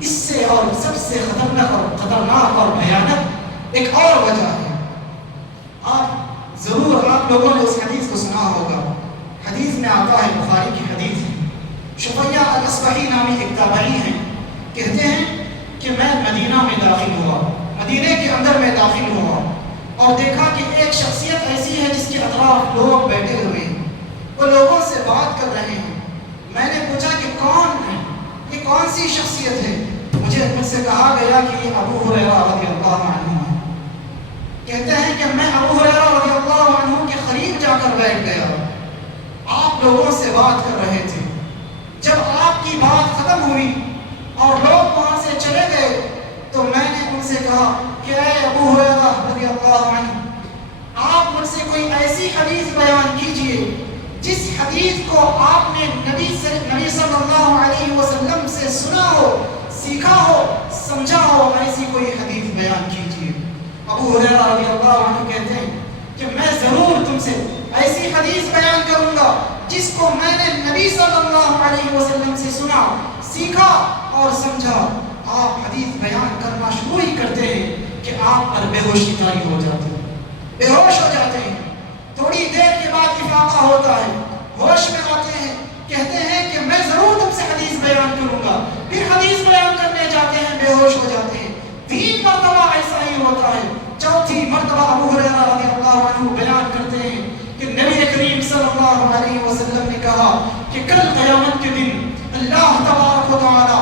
اس سے اور سب سے خطرناک اور بھیانک ایک اور وجہ ہے۔ آپ لوگوں نے اس حدیث کو سنا ہوگا، حدیث میں آتا ہے، بخاری کی حدیث ہے، شفیع الاصبحی نامی ایک تابعی ہیں، کہتے ہیں کہ میں مدینہ میں داخل ہوا، مدینے کے اندر میں داخل ہوا اور دیکھا کہ ایک شخصیت ایسی ہے جس کے اطراف لوگ بیٹھے ہوئے ہیں، وہ لوگوں سے بات کر رہے ہیں۔ میں نے پوچھا کہ کون ہے، یہ کون سی شخصیت ہے؟ مجھ سے کہا گیا کہ یہ ابو ہریرہ رضی اللہ عنہ ہے۔ کہتے ہیں کہ میں ابو ہریرہ رضی اللہ عنہ کے قریب جا کر بیٹھ گیا، آپ لوگوں سے بات کر رہے تھے۔ جب آپ کی بات ختم ہوئی اور لوگ وہاں سے چلے گئے تو میں نے ان سے کہا کہ اے ابو ہریرہ رضی اللہ عنہ، آپ مجھ سے کوئی ایسی حدیث بیان کیجئے جس حدیث کو آپ نے نبی صلی اللہ علیہ وسلم سے سنا ہو، سیکھا ہو، سمجھا ہو، ایسی کوئی حدیث بیان کیجئے۔ ابو ہریرہ رضی اللہ عنہ کہتے ہیں کہ میں ضرور تم سے ایسی حدیث بیان کروں گا جس کو میں نے نبی صلی اللہ علیہ وسلم سے سنا، سیکھا اور سمجھا۔ آپ حدیث بیان کرنا شروع ہی کرتے ہیں کہ آپ پر بے ہوشی طاری ہو جاتے ہیں، بے ہوش ہو جاتے ہیں، تھوڑی دیر کے بعد افاقہ ہوتا ہے، ہوش میں آتے ہیں، کہتے ہیں کہ میں ضرور تم سے حدیث بیان کروں گا، پھر حدیث بیان کرنے جاتے ہیں، بے ہوش ہو جاتے ہیں۔ 3 مرتبہ ایسا ہی ہوتا ہے۔ چوتھی مرتبہ ابو ہریرہ رضی اللہ عنہ بیان کرتے ہیں کہ نبی کریم صلی اللہ علیہ وسلم نے کہا کہ کل قیامت کے دن اللہ تبارک و تعالی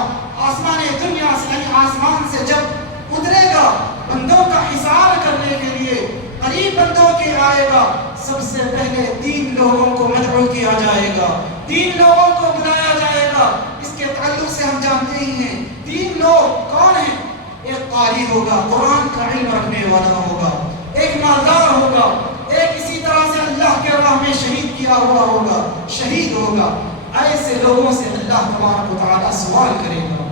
آسمان دنیا سے، یعنی آسمان سے جب اترے گا بندوں کا حساب کرنے کے لیے، قریب بندوں کے آئے گا، سب سے پہلے 3 لوگوں کو مدعو کیا جائے گا، 3 لوگوں کو بلایا جائے گا۔ اس کے تعلق سے ہم جانتے ہی ہیں 3 لوگ کون ہیں؟ ایک قاری ہوگا، قرآن کا علم رکھنے والا ہوگا، ایک مالدار ہوگا، ایک اسی طرح سے اللہ کے راہ میں شہید کیا ہوا ہوگا، شہید ہوگا۔ ایسے لوگوں سے اللہ تبارک و تعالیٰ سوال کرے گا،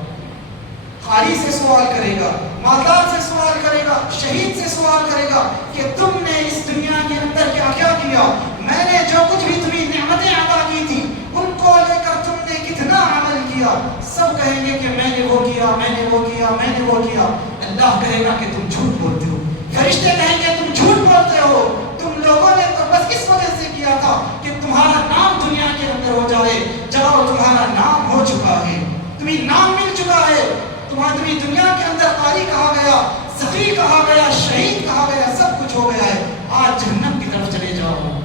قاری سے سوال کرے گا، مالدار سے سوال کرے گا، شہید سے سوال کرے گا کہ تم نے اس دنیا کے اندر کیا کیا کیا، میں نے جو کچھ بھی تمہیں نعمتیں عطا کی تھی ان کو لے کر تم نے کتنا عمل کیا؟ سب کہیں گے کہ میں نے وہ کیا، میں نے وہ کیا، میں نے وہ کیا۔ اللہ کہے گا کہ تم جھوٹ بولتے ہو، فرشتے کہیں گے تم جھوٹ بولتے ہو، تم لوگوں نے تو بس اس وجہ سے کیا تھا کہ تمہارا نام دنیا کے اندر ہو جائے، جاؤ تمہارا نام ہو چکا ہے، تمہیں نام مل چکا ہے، تمہیں دنیا کے اندر قاری کہا گیا، سخی کہا گیا، شہید کہا گیا، سب کچھ ہو گیا ہے، آج جہنم کی طرف چلے جاؤ۔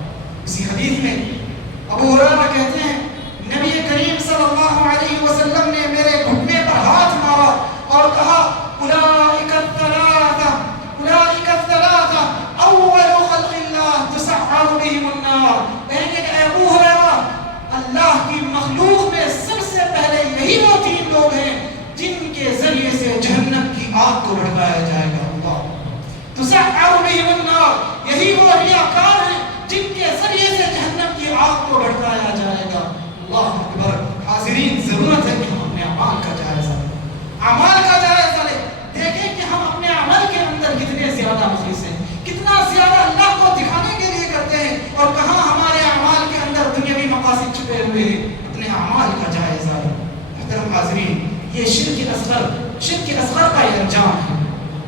اسی حدیث میں ابو ہریرہ کہتے ہیں نبی کریم صلی اللہ علیہ وسلم نے میرے گھٹنے پر ہاتھ مارا اور کہا اولئک الثلاثہ، اولئک الثلاثہ اول خلق اللہ تسعر بهم النار۔ کہیں گے کہ اے ابو ہریرہ، اللہ کی مخلوق میں سب سے پہلے یہی وہ 3 لوگ ہیں جن کے ذریعے سے جہنم کی آگ کو بھڑکایا جائے گا۔ اللہ تسعر بهم النار، یہی وہ ریاکار ہیں جن کے ذریعے سے جہنم کی آگ کو بھڑکایا جائے گا۔ اعمال کا جائزہ لیں۔ محترم حاضرین، یہ شرک اصغر کا یہ انجام ہے،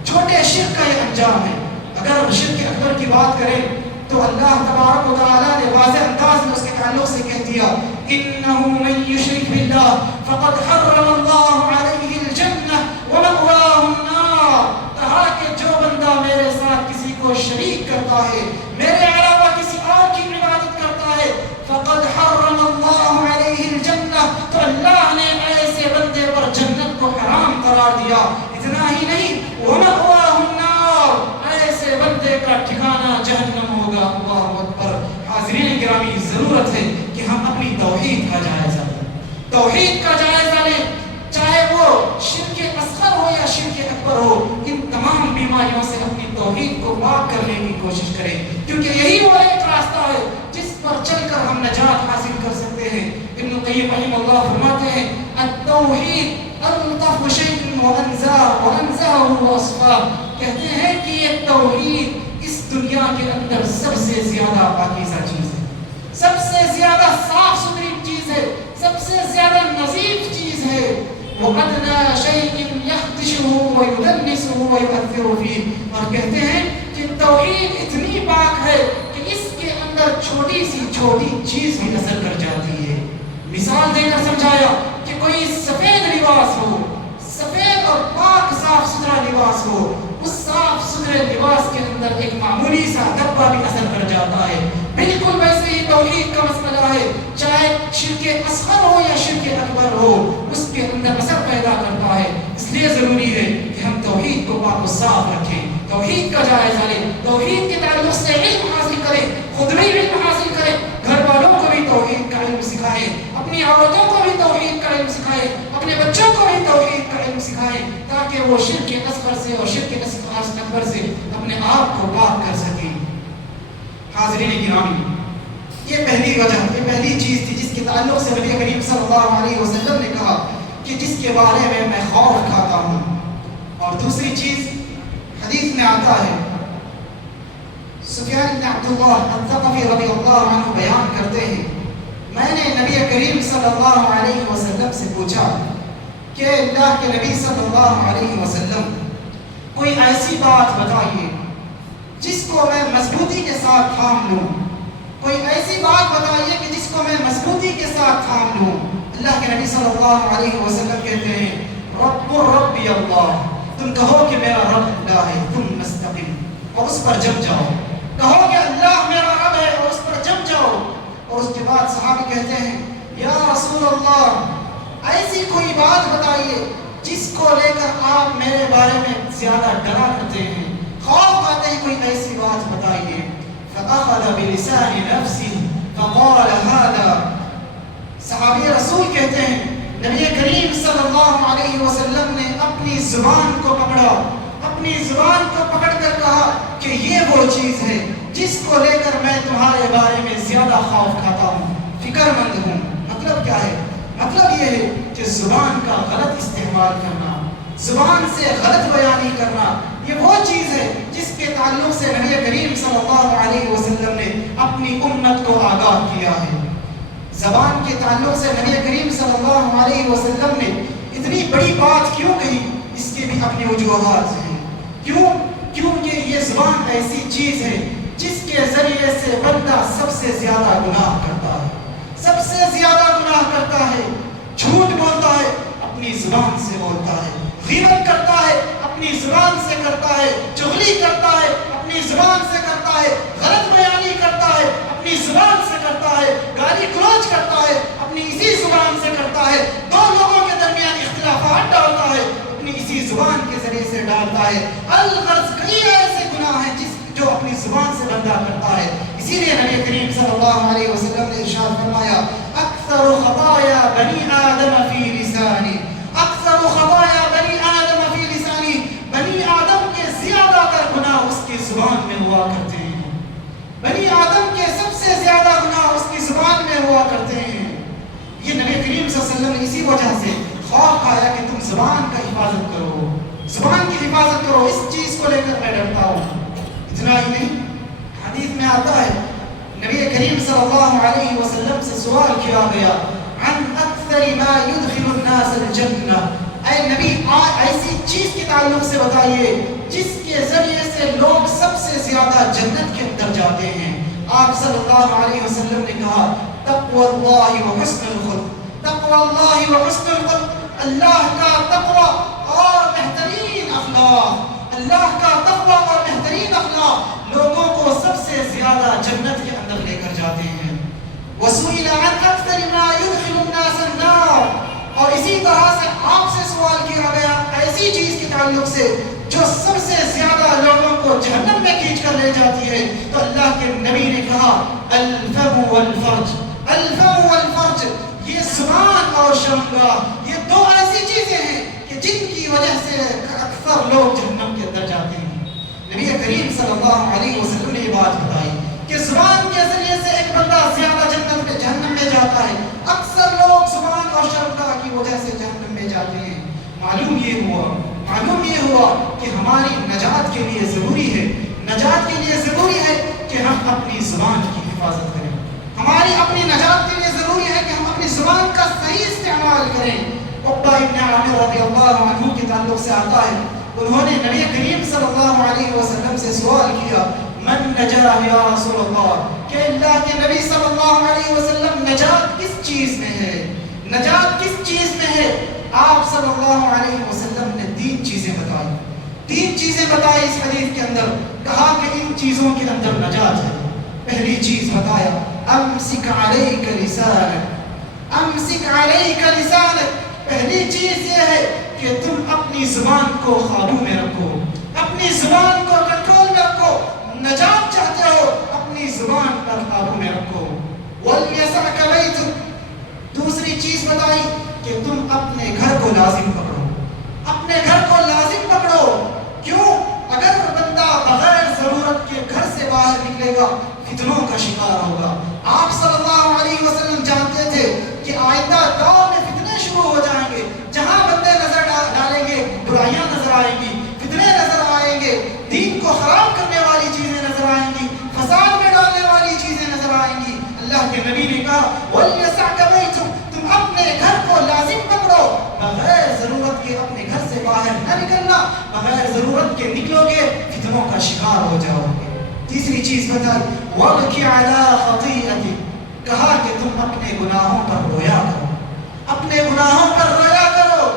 چھوٹے شرک کا یہ انجام ہے۔ اگر ہم شرک اکبر کی بات کریں تو اللہ تبارک و تعالیٰ نے واضح انداز میں اس کے تعلق سے کہہ دیا انه من يشرك بالله فقد حرم الله عليه الجنة ومأواه النار، کہا کہ جو بندہ میرے ساتھ کسی کو شریک کرتا ہے، میرے علاوہ کسی اور کی عبادت کرتا ہے، فقد حرم الله عليه الجنة، تو اللہ نے ایسے بندے پر جنت کو حرام قرار دیا۔ اتنا ہی نہیں، ومأواه النار، ایسے بندے کا ٹھکانہ جہنم ہوگا۔ اللہ اکبر۔ حاضرین گرامی، ضرورت ہے کہ ہم اپنی توحید کا جائزہ لیں، توحید کا جائزہ لیں، چاہے وہ شرک اصغر ہو یا شرک اکبر ہو، ان تمام بیماریوں سے اپنی توحید کو پاک کرنے کی کوشش کریں، کیونکہ یہی وہ ایک راستہ ہے جس پر چل کر ہم نجات حاصل کر سکتے ہیں۔ ابن قیم رحمہ اللہ فرماتے ہیں التوحید الطف شیء وانزہ وصفہ، کہتے ہیں کہ یہ توحید اس دنیا کے اندر سب سے زیادہ پاکیزہ چیز ہے، سب سے زیادہ صاف ستھری چیز ہے، سب سے زیادہ نظیف چیز ہے۔ وَأَدْنَى شَيْءٍ يَخْدِشُهُ وَيُدَنِّسُهُ وَيُؤَثِّرُ فِيهِ، اور کہتے ہیں کہ توحید اتنی پاک ہے کہ اس کے اندر چھوٹی سی چھوٹی چیز بھی اثر کر جاتی ہے۔ مثال دے کر سمجھایا کہ کوئی سفید لباس ہو، سفید اور پاک صاف ستھرا لباس ہو، اس صاف ستھرے لباس کے اندر ایک معمولی سا دھبا بھی اثر کر جاتا ہے۔ بالکل ویسے ہی توحید کا مسئلہ ہے، چاہے شرک اصغر ہو یا شرک اکبر ہو، اس کے اندر اثر پیدا کرتا ہے۔ اس لیے ضروری ہے کہ ہم توحید کو پاک و صاف رکھیں، توحید کا جائزہ لیں، توحید کے تعلق سے علم حاصل کریں، خود بھی علم حاصل کریں، گھر والوں کو بھی توحید کا علم سکھائیں، اپنی عورتوں کو بھی توحید کا علم سکھائیں، اپنے بچوں کو بھی توحید کا علم سکھائیں، تاکہ وہ شرک اصغر سے اور شرک اکبر سے اپنے آپ کو پاک کر سکیں۔ حاضرین گرامی، یہ پہلی وجہ، یہ پہلی چیز تھی جس کے تعلق سے نبی کریم صلی اللہ علیہ وسلم نے کہا کہ جس کے بارے میں خوف کھاتا ہوں۔ اور دوسری چیز حدیث میں آتا ہے، سفیان بن عبداللہ الثقفی رضی اللہ عنہ بیان کرتے ہیں، میں نے نبی کریم صلی اللہ علیہ وسلم سے پوچھا کہ اللہ کے نبی صلی اللہ علیہ وسلم کوئی ایسی بات بتائیے جس کو میں مضبوطی کے ساتھ تھام لوں، کوئی ایسی بات بتائیے کہ جس کو میں مضبوطی کے ساتھ تھام لوں۔ اللہ کے نبی صلی اللہ علیہ وسلم کہتے ہیں رب ربی اللہ، تم کہو کہ میرا رب اللہ ہے، تم مستقیم اور اس پر جم جاؤ، کہو کہ اللہ میرا رب ہے اور اس پر جم جاؤ۔ اور اس کے بعد صحابی کہتے ہیں یا رسول اللہ ایسی کوئی بات بتائیے جس کو لے کر آپ میرے بارے میں زیادہ ڈرا کرتے ہیں، خوف آتے ہیں، کوئی ایسی بات بتائیے۔ فأخذ بلسان نفسه فقال هذا، صحابی رسول کہتے ہیں نبی کریم صلی اللہ علیہ وسلم نے اپنی زبان کو پکڑا، اپنی زبان کو پکڑ کر کہا کہ یہ وہ چیز ہے جس کو لے کر میں تمہارے بارے میں زیادہ خوف کھاتا ہوں، فکر مند ہوں۔ مطلب کیا ہے؟ مطلب یہ ہے کہ زبان کا غلط استعمال کرنا، زبان سے غلط بیانی کرنا، یہ وہ چیز ہے جس کے تعلق سے نبی کریم صلی اللہ علیہ وسلم نے اپنی امت کو آگاہ کیا ہے۔ زبان کے تعلق سے نبی کریم صلی اللہ علیہ وسلم نے اتنی بڑی بات کیوں کہی؟ اس کے بھی اپنی وجوہات ہیں۔ کیونکہ یہ زبان ایسی چیز ہے جس کے ذریعے سے بندہ سب سے زیادہ گناہ کرتا ہے، سب سے زیادہ گناہ کرتا ہے، جھوٹ بولتا ہے، اپنی زبان سے بولتا ہے، غیبت کرتا ہے، اپنی زبان سے کرتا ہے، چغلی کرتا ہے، اپنی زبان سے کرتا ہے، غلط بیانی کرتا ہے، اپنی زبان سے کرتا ہے، گالی گلوچ کرتا ہے، اپنی اسی زبان سے کرتا ہے، دو لوگوں کے درمیان اختلافات ڈالتا ہے، اپنی اسی زبان کے ذریعے سے ڈالتا ہے۔ الغرض کئی ایسے گناہ ہیں جو اپنی زبان سے بندہ کرتا ہے۔ اسی لیے نبی کریم صلی اللہ علیہ وسلم نے ارشاد فرمایا اکثر خطایا بنی آدم فی لسانی، اکثر خطایا بنی آدم فی لسانی، بنی آدم کے زیادہ تر گناہ اس کی زبان میں ہوا کرتے ہیں، بنی آدم کے سب سے زیادہ گناہ اس کی زبان میں ہوا کرتے ہیں۔ یہ نبی کریم صلی اللہ علیہ وسلم نے اسی وجہ سے خوف کھایا کہ تم زبان کا حفاظت کرو، زبان کی حفاظت کرو، اس چیز کو لے کر میں ڈرتا ہوں۔ اتنا ہی نہیں، حدیث میں آتا ہے نبی کریم صلی اللہ علیہ وسلم سے سوال کیا گیا عن اکثر ما يدخل الناس الجنہ، اے نبی ایسی چیز کے تعلق سے بتائیے جس کے ذریعے سے لوگ سب سے زیادہ جنت کے اندر جاتے ہیں۔ آپ صلی اللہ علیہ وسلم نے کہا تقوی اللہ و حسن الخلق، تقوی اللہ و حسن الخلق، اللہ کا تقوی اور بہترین اخلاق، اللہ کا تقوی اور بہترین اخلاق لوگوں کو سب سے زیادہ جنت کے اندر لے کر جاتے ہیں۔ وسئل عن اکثر ما يدخل الناس النار، اور اسی طرح سے آپ سے سوال کیا گیا ایسی چیز کے تعلق سے جو سب سے زیادہ لوگوں کو جہنم میں کھینچ کر لے جاتی ہے، تو اللہ کے نبی نے کہا الفم والفرج، الفم والفرج، یہ زبان اور شرمگاہ، یہ دو ایسی چیزیں ہیں کہ جن کی وجہ سے اکثر لوگ جہنم کے اندر جاتے ہیں۔ نبی کریم صلی اللہ علیہ وسلم نے یہ بات بتائی کہ زبان کے ذریعے سے ایک بندہ زیادہ جنت میں جہنم میں جاتا ہے، اکثر لوگ زبان اور شرمگاہ کی وجہ سے جہنم میں جاتے ہیں۔ معلوم یہ ہوا کہ ہماری نجات کے لیے ضروری ہے، نجات کے لیے ضروری ہے کہ ہم اپنی زبان کی حفاظت کریں، ہماری اپنی نجات کے لیے ضروری ہے کہ ہم اپنی زبان کا صحیح استعمال کریں۔ عقبہ ابن عامر رضی اللہ عنہ کے تعلق سے آتا ہے، انہوں نے نبی کریم صلی اللہ علیہ وسلم سے سوال کیا من نجا یا رسول اللہ، کہ اللہ کے نبی صلی اللہ علیہ وسلم نجات کس چیز میں ہے، نجات کس چیز میں ہے؟ آپ صلی اللہ علیہ وسلم نے تین چیزیں بتائی اس حدیث کے اندر، کہا کہ ان چیزوں کے اندر نجات ہے۔ پہلی چیز بتایا امسک علیک لسانک، امسک علیک لسانک، پہلی چیز یہ ہے کہ تم اپنی زبان کو قابو میں رکھو، اپنی زبان کو کنٹرول میں رکھو، نجات چاہتے ہو اپنی زبان پر قابو میں رکھو۔ وَلْيَسَعْكَ بَيْتُكَ، دوسری چیز بتائی کہ تم اپنے گھر کو لازم پکڑو، اپنے گھر کو لازم پکڑو۔ کیوں؟ اگر بندہ بغیر ضرورت کے گھر سے باہر نکلے گا فتنوں کا شکار ہوگا۔ آپ صلی اللہ علیہ وسلم جانتے تھے کہ آئندہ دور میں فتنے شروع ہو جائیں گے، جہاں بندے نظر ڈالیں گے برائیاں نظر آئیں گی، فتنے نظر آئیں گے، دین کو خراب کرنے والی چیزیں نظر آئیں گی، فساد میں ڈالنے والی چیزیں نظر آئیں گی۔ اللہ کے نبی نے کہا وَلْيَسَعْكَ بَيْتُكَ، تم اپنے گھر کو لازم پکڑو، بغیر ضرورت کے اپنے گھر سے باہر نہ نکلنا، بغیر ضرورت کے نکلو گے فتنوں کا شکار ہو جاؤ گے۔ تیسری چیز بتائی وَابْكِ عَلَىٰ خَطِيئَتِكَ، کہا کہ تم اپنے گناہوں پر رویا کرو، اپنے گناہوں پر رویا کرو،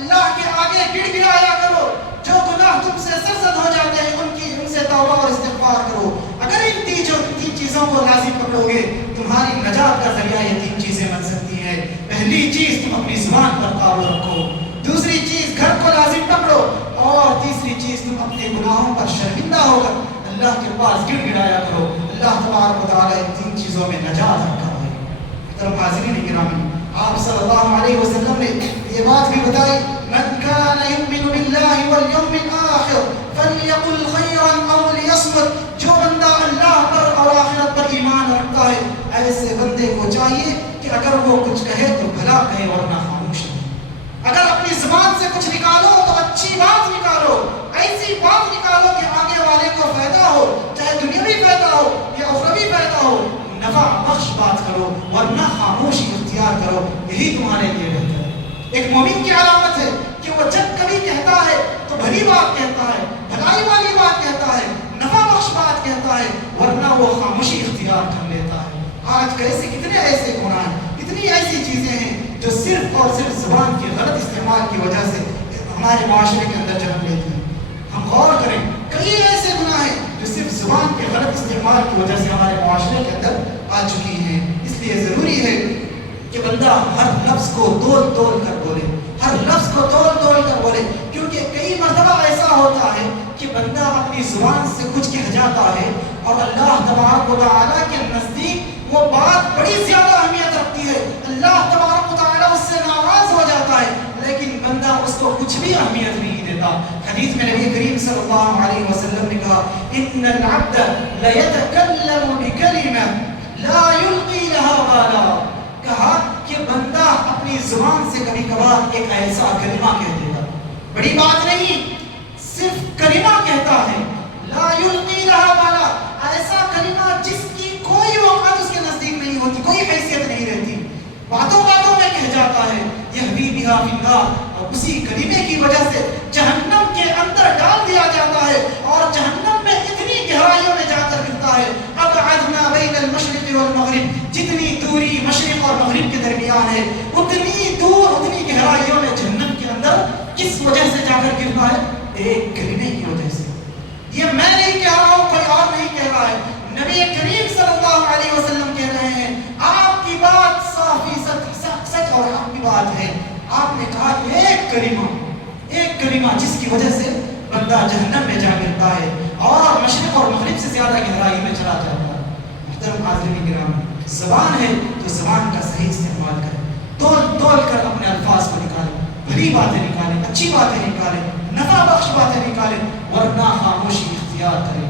اللہ کے آگے گڑ گڑایا کرو، جو گناہ تم سے سرزد ہو جاتے ہیں ان سے توبہ اور استغفار کرو۔ اگر ان تین چیزوں کو لازم پکڑو گے تمہاری نجات کا ذریعہ یہ تین چیزیں بن سکتی ہیں۔ پہلی چیز تم اپنی زبان پر قابو رکھو، دوسری چیز گھر کو لازم پکڑو، اور تیسری چیز تم اپنے گناہوں پر شرمندہ ہو کر اللہ کے پاس گڑ گڑایا کرو۔ اللہ تبارک و تعالیٰ ان تین چیزوں میں نجات رکھا ہے۔ محترم حاضرین گرامی، آپ صلی اللہ علیہ وسلم نے یہ بات بھی بتائی من كان يؤمن بالله واليوم الآخر فليقل خيرا أو ليصمت، جو بندہ اللہ پر اور آخرت پر ایمان رکھتا ہے ایسے بندے کو چاہیے کہ اگر وہ کچھ کہے تو بھلا کہے ورنہ خاموش رہے۔ اگر اپنی زبان سے کچھ نکالو تو اچھی بات نکالو، ایسی بات نکالو کہ آگے والے کو فائدہ ہو، چاہے دنیاوی فائدہ ہو یا اخروی فائدہ ہو، نفع بخش بات کرو ورنہ خاموشی اختیار کرو، یہی تمہارے لیے بہتر ہے۔ ایک مومن کی علامت ہے کہ وہ جب کبھی کہتا ہے تو بھلی بات کہتا ہے، بھلائی والی بات کہتا ہے، نفع بخش بات کہتا ہے، ورنہ وہ خاموشی اختیار کر لیتا ہے۔ آج کتنے ایسے گناہ ہیں، کتنی ایسی چیزیں ہیں جو صرف اور صرف زبان کے غلط استعمال کی وجہ سے ہمارے معاشرے کے اندر جنم لیتی ہیں۔ ہم غور کریں، کئی ایسے گناہ ہیں جو صرف زبان کے غلط استعمال کی وجہ سے ہمارے معاشرے کے اندر آ چکی ہیں۔ اس لیے ضروری ہے کہ بندہ ہر لفظ کو تول تول کر بولے، ہر لفظ کو تول تول کر بولے، کیونکہ کئی مرتبہ ایسا ہوتا ہے کہ بندہ اپنی زبان سے کچھ کہہ جاتا ہے اور اللہ تبارک و تعالیٰ کے نزدیک وہ بات بڑی زیادہ اہمیت رکھتی ہے، اللہ تبارک و تعالیٰ اس سے ناراض ہو جاتا ہے، لیکن بندہ اس کو کچھ بھی اہمیت نہیں دیتا۔ حدیث میں نبی کریم صلی اللہ علیہ وسلم نے کہا ان العبد لیتکلم بکلمہ لا یلقی لها بالا، کہا کہ بندہ اپنی زبان سے کبھی کبھار ایک ایسا کلمہ کہہ دیتا، بڑی بات نہیں، صرف کلمہ کہتا ہے، لا یلقی لها بالا، ایسا کلمہ جس کی کوئی وقت اس کے نزدیک نہیں ہوتی، کوئی حیثیت نہیں رہتی، باتوں باتوں میں کہہ جاتا بها في النار, اور اسی کلمے کی وجہ سے جہنم کے اندر ڈال دیا جاتا ہے اور جہنم میں اتنی گہرائیوں میں جا کر گرتا ہے. ابعدنا بین المشرق والمغرب, جتنی دوری مشرق اور مغرب کے درمیان ہے اتنی دور اتنی گہرائیوں میں جہنم کے اندر کس وجہ سے جا کر گرتا ہے؟ ایک کلمے کی وجہ سے. یہ میں نہیں کہہ رہا ہوں, کوئی اور نہیں کہہ رہا ہے, نبی کریم صلی اللہ علیہ وسلم کہہ رہے ہیں. آپ کی بات 100% سچ اور حق کی بات ہے. آپ نے کہا کہ ایک کلمہ جس کی وجہ سے بندہ جہنم میں جا گرتا ہے اور مشرق اور مغرب سے زیادہ گہرائی میں چلا جاتا ہے. محترم حاضرین کرام, زبان ہے تو زبان کا صحیح استعمال کریں, تول کر اپنے الفاظ کو نکالیں, بھلی باتیں نکالیں, اچھی باتیں نکالیں, نفع بخش باتیں نکالیں, ورنہ خاموشی اختیار کریں.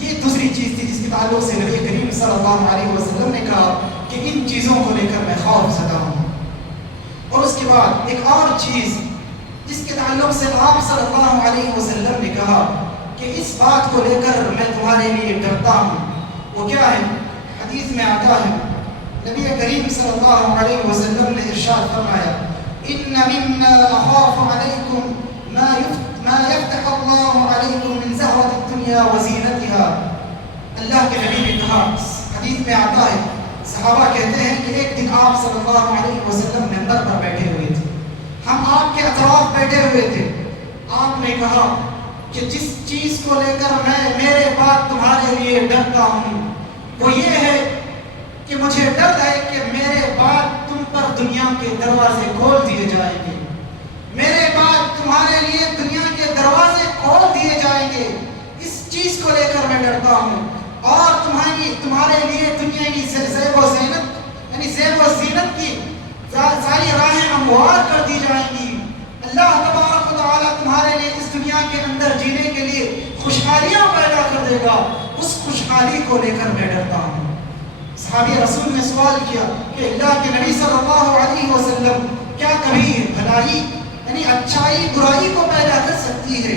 یہ دوسری چیز تھی جس کے تعلق سے نبی کریم صلی اللہ علیہ وسلم نے کہا کہ ان چیزوں کو لے کر میں خوف زدہ ہوں. اور اس کے بعد ایک اور چیز جس کے تعلق سے آپ صلی اللہ علیہ وسلم نے کہا کہ اس بات کو لے کر میں تمہارے لیے ڈرتا ہوں, وہ کیا ہے؟ حدیث میں آتا ہے نبی کریم صلی اللہ علیہ وسلم نے ارشاد فرمایا ان مما اخاف علیکم ما یفتح اللہ علیکم من زہرۃ الدنیا وزینتها. اللہ کے نبی نے کہا, حدیث میں آتا ہے, صحابہ کہتے ہیں کہ ایک دن آپ صلی اللہ علیہ وسلم منبر پر بیٹھے ہوئے تھے, ہم آپ کے اطراف بیٹھے ہوئے تھے. آپ نے کہا کہ جس چیز کو لے کر میں میرے بعد تمہارے لیے ڈرتا ہوں وہ یہ ہے کہ مجھے ڈر ہے کہ میرے بعد تم پر دنیا کے دروازے کھول دیے جائیں گے, میرے بعد تمہارے لیے دنیا کے دروازے کھول دیے جائیں گے. اس چیز کو لے کر میں ڈرتا ہوں. اور تمہارے لیے دنیا کی زیب و زینت یعنی زیب و زینت کی ساری راہیں ہموار کر دی جائیں گی. اللہ تبارک و تعالیٰ تمہارے لیے اس دنیا کے اندر جینے کے لیے خوشحالیاں پیدا کر دے گا, اس خوشحالی کو لے کر میں ڈرتا ہوں. صحابی رسول نے سوال کیا کہ اللہ کے نبی صلی اللہ علیہ وسلم کیا کبھی بھلائی یعنی اچھائی برائی کو پیدا کر سکتی ہے؟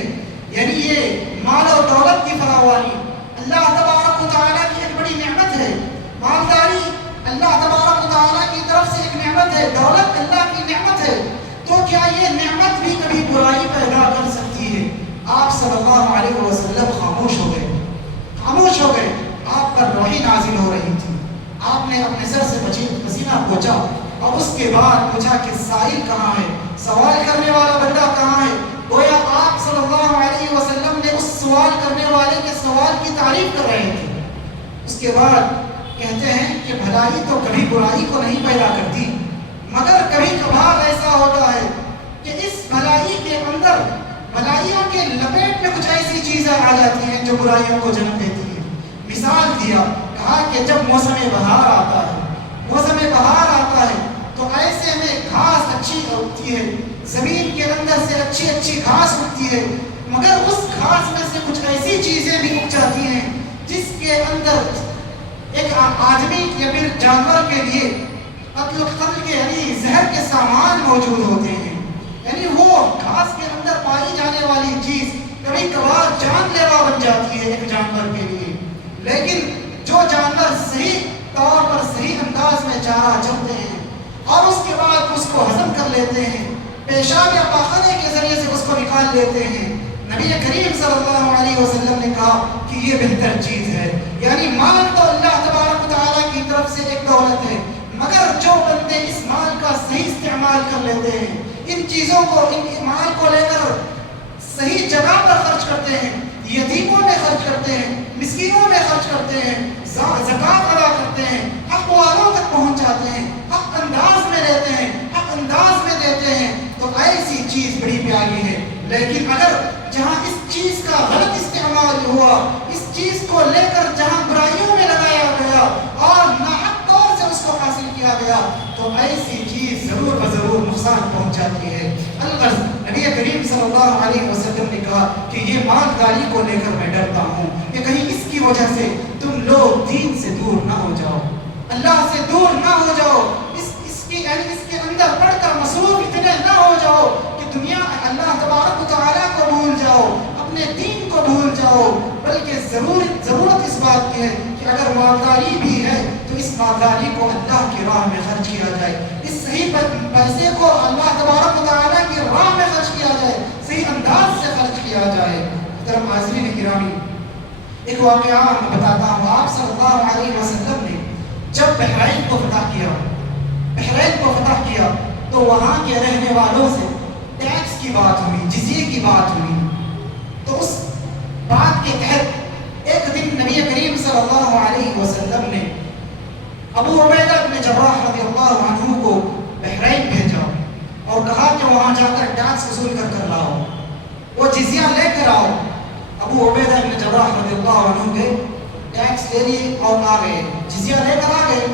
یعنی یہ مال و دولت کی فراوانی اللہ تبارک و تعالیٰ کی ایک بڑی نعمت ہے, مالداری اللہ تبارک و تعالیٰ کی طرف سے ایک نعمت ہے, دولت اللہ کی نعمت ہے, تو کیا یہ نعمت بھی کبھی برائی پیدا کر سکتی ہے؟ آپ صلی اللہ علیہ وسلم خاموش ہو گئے. آپ پر وحی نازل ہو رہی تھی, آپ نے اپنے سر سے پسینہ پوچھا اور اس کے بعد پوچھا کہ سائل کہاں ہے, سوال کرنے والا بندہ کہاں ہے. گویا آپ صلی اللہ علیہ وسلم نے اس سوال کرنے والے کے سوال کی تعریف کر رہے تھے. اس کے بعد کہتے ہیں کہ بھلائی تو کبھی برائی کو نہیں پیدا کرتی, مگر کبھی کبھار ایسا ہوتا ہے کہ اس بھلائی کے اندر بھلائیوں کے لپیٹ میں کچھ ایسی چیزیں آ جاتی ہیں جو برائیوں کو جنم دیتی ہیں. مثال دیا, کہا کہ جب موسم بہار آتا ہے تو ایسے میں گھاس اچھی اگتی ہے, زمین کے اندر سے اچھی گھاس اگتی ہے, مگر اس گھاس میں سے کچھ ایسی چیزیں بھی اگ جاتی ہیں جس کے اندر ایک آدمی یا پھر جانور کے لیے قتل کے یعنی زہر کے سامان موجود ہوتے ہیں. یعنی وہ گھاس کے اندر پائی جانے والی چیز کبھی کبھار جان لیوا بن جاتی ہے ایک جانور کے لیے. لیکن جو جانور صحیح طور پر صحیح انداز میں چارہ چرتے ہیں اور اس کے بعد اس کو ہضم کر لیتے ہیں, پیشاب یا پاخانے کے ذریعے سے اس کو نکال لیتے ہیں, نبی کریم صلی اللہ علیہ وسلم نے کہا کہ یہ بہتر چیز ہے. یعنی مال تو اللہ تبارک و تعالیٰ کی طرف سے ایک دولت ہے, مگر جو بندے اس مال کا صحیح استعمال کر لیتے ہیں, ان چیزوں کو ان مال کو لے کر صحیح جگہ پر خرچ کرتے ہیں, یتیموں میں خرچ کرتے ہیں, مسکینوں میں خرچ کرتے ہیں, زکوٰۃ ادا کرتے ہیں, حق والوں تک پہنچ جاتے ہیں, حق انداز میں لیتے ہیں, حق انداز میں دیتے ہیں, تو ایسی چیز بڑی پیاری ہے. لیکن اگر جہاں اس چیز کا غلط استعمال ہوا, اس چیز کو لے کر جہاں برائیوں میں لگایا گیا اور ناحق طور سے اس کو حاصل کیا گیا, تو ایسی چیز ضرور بضرور نقصان پہنچ جاتی ہے. الغرض نبی کریم صلی اللہ علیہ وسلم نے کہا کہ یہ مالداری کو لے کر میں ڈرتا ہوں کہ کہیں اس کی وجہ سے تم لوگ دین سے دور نہ ہو جاؤ, اللہ سے دور نہ ہو جاؤ, اس کے اندر پڑھ کر مصروف اتنے نہ ہو جاؤ کہ دنیا اللہ تبارک و تعالیٰ کو بھول جاؤ, اپنے دین کو بھول جاؤ. بلکہ ضرورت اس بات کی ہے کہ اگر مالداری بھی ہے تو اس مالداری کو اللہ کی راہ میں خرچ کیا جائے, اس صحیح پیسے کو اللہ تبارک محترم حاضرین گرامی، ایک واقعہ میں بتاتا ہوں. آپ صلی اللہ علیہ وسلم نے جب بحرین کو فتح کیا تو وہاں کے رہنے والوں سے ٹیکس کی بات ہوئی، جزیے کی بات ہوئی. تو اس بات کے تحت ایک دن نبی کریم صلی اللہ علیہ وسلم نے ابو عبیدہ بن جراح رضی اللہ عنہ کو بحرین بھیجا اور کہا کہ وہاں جا کر ٹیکس وصول کر لاؤ، وہ جزیہ لے کر آؤ. ابو عبیدہ بن جراح رضی اللہ عنہ کے ٹیکس لے لیے اور آ گئے، جزیہ لے کر آ گئے.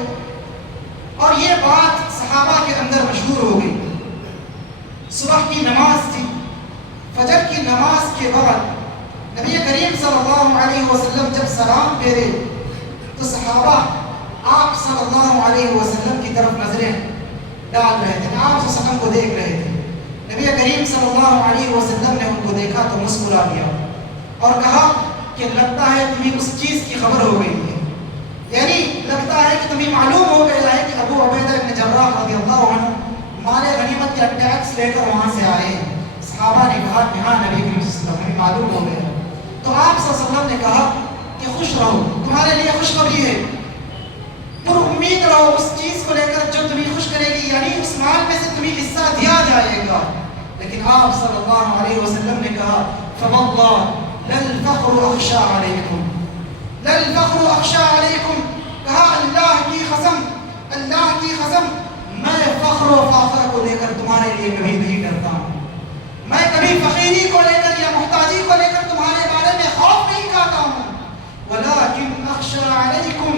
اور یہ بات صحابہ کے اندر مشہور ہو گئی. صبح کی نماز تھی، فجر کی نماز کے بعد نبی کریم صلی اللہ علیہ وسلم جب سلام پھیرے تو صحابہ آپ صلی اللہ علیہ وسلم کی طرف نظریں ڈال رہے تھے، آپ صلی اللہ علیہ وسلم کو دیکھ رہے تھے. نبی کریم صلی اللہ علیہ وسلم نے ان کو دیکھا تو مسکرا دیا اور کہا کہ لگتا ہے تمہیں اس چیز کی خبر ہو گئی ہے، یعنی لگتا ہے کہ تمہیں معلوم ہو گیا ہے کہ ابو عبیدہ بن جراح رضی اللہ عنہ مال غنیمت کا ٹیکس لے کر وہاں سے آئے ہیں. صحابہ نے کہا کہ ہاں نبی کریم صلی اللہ علیہ وسلم ہمیں معلوم ہو گیا. تو آپ صلی اللہ علیہ وسلم نے کہا کہ خوش رہو، تمہارے لیے خوشخبری ہے، پر امید رہو اس چیز کو لے کر جو تمہیں خوش کرے گی، یعنی اس مال میں سے تمہیں حصہ دیا جائے گا. لیکن آپ صلی اللہ علیہ وسلم نے کہا فواللہ للفخر اخشى علیکم، للفخر اخشى علیکم، کہا اللہ کی قسم میں فخر و فاخر کو لے کر تمہارے لیے کبھی نہیں ڈرتا ہوں، میں کبھی فقیری کو لے کر یا محتاجی کو لے کر تمہارے بارے میں خوف نہیں کھاتا ہوں. ولكن اخشى علیکم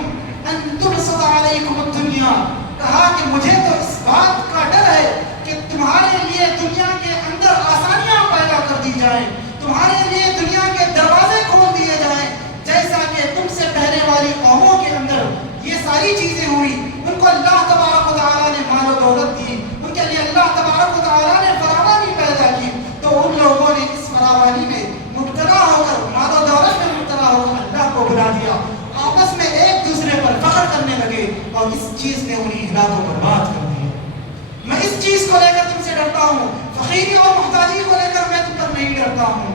ان تبسط علیکم الدنیا، کہا کہ مجھے تو اس بات کا ڈر ہے کہ تمہارے لیے دنیا کے اندر آسانیاں پیدا کر دی جائیں، تمہارے لیے دنیا کے دروازے کھول دیے جائیں، جیسا کہ تم سے پہلے والی قوموں کے اندر یہ ساری چیزیں ہوئی. ان کو اللہ تبارک و تعالیٰ نے مال و دولت دی، ان کے لیے اللہ تبارک و تعالیٰ نے فراوانی پیدا کی، تو ان لوگوں نے اس فراوانی میں مبتلا ہو کر، مال و دولت میں مبتلا ہو کر اللہ کو بھلا دیا، آپس میں ایک دوسرے پر فخر کرنے لگے اور اس چیز نے انہیں ہلاک و برباد کر دیا. میں اس چیز کو لے کر تم سے ڈرتا ہوں، فقیری اور محتاجی کو لے کر میں تم پر نہیں ڈرتا ہوں،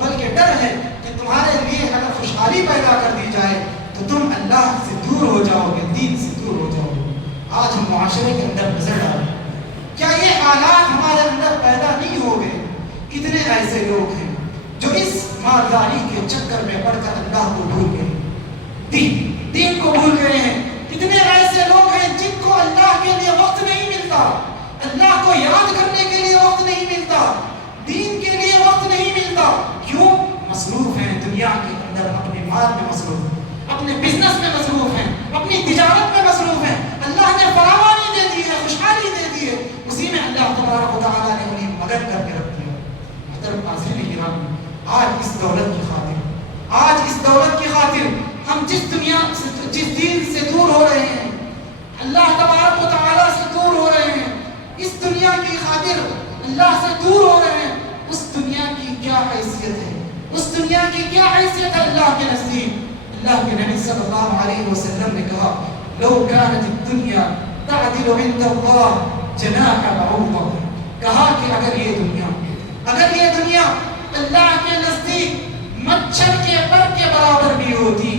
بلکہ ڈر ہے کہ تمہارے لیے اگر خوشحالی پیدا کر دی جائے تو تم اللہ سے دور ہو جاؤ گے، دین سے دور ہو جاؤ گے. آج ہم معاشرے کے اندر نظر ڈالیں، کیا یہ حالات ہمارے اندر پیدا نہیں ہو گئے؟ کتنے ایسے لوگ ہیں جو اس مالداری کے چکر میں پڑ کر اللہ کو بھول گئے، دین کو بھول گئے ہیں. کتنے ایسے لوگ ہیں جن کو اللہ کے لیے وقت نہیں ملتا، اللہ کو یاد کرنے کے لیے وقت نہیں ملتا، دین کے لیے وقت نہیں ملتا. کیوں؟ مصروف ہیں دنیا کے اندر، اپنے مال میں مصروف ہیں، اپنے بزنس میں مصروف ہیں، اپنی تجارت میں مصروف ہیں. اللہ نے فراوانی دے دی ہے، خوشحالی دے دی ہے، اسی میں اللہ تبارک و تعالیٰ نے انہیں مگن کر کے رکھ دیا. محترم حاضرین کرام، آج اس دولت کی خاطر ہم جس دین سے دور ہو رہے ہیں، اللہ تبارک و تعالیٰ سے دور ہو رہے ہیں، اس دنیا کی خاطر اللہ سے دور ہو رہے ہیں. اس دنیا کی کیا حیثیت ہے؟ اس دنیا کی کیا حیثیت ہے اللہ کے نزدیک؟ اللہ کے نبی صلی اللہ علیہ وسلم نے کہا لو كانت الدنيا تعدل عند الله جناح بعوضة، کہا کہ اگر یہ دنیا اللہ کے نزدیک مچھر کے پر کے برابر بھی ہوتی،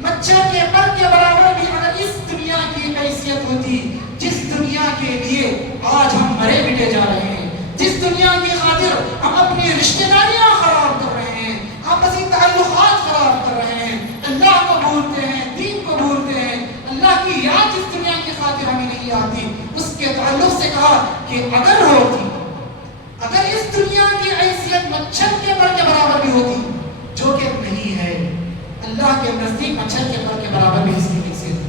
مچھر کے پر کے برابر بھی اگر اس دنیا کی حیثیت ہوتی، جس دنیا کے لیے آج ہم مرے مٹے جا رہے ہیں، جس دنیا کی خاطر ہم اپنی رشتہ داریاں خراب کر رہے ہیں، آپسی تعلقات خراب کر رہے ہیں، اللہ کو بھولتے ہیں، دین کو بھولتے ہیں، اللہ کی یاد جس دنیا کی خاطر ہمیں نہیں آتی، اس کے تعلق سے کہا کہ اگر اس دنیا کی حیثیت مچھر کے پر کے برابر بھی ہوتی، جو کہ نہیں ہے، اللہ کے نزدیک مچھر کے پر کے برابر بھی اس کی حیثیت ہے.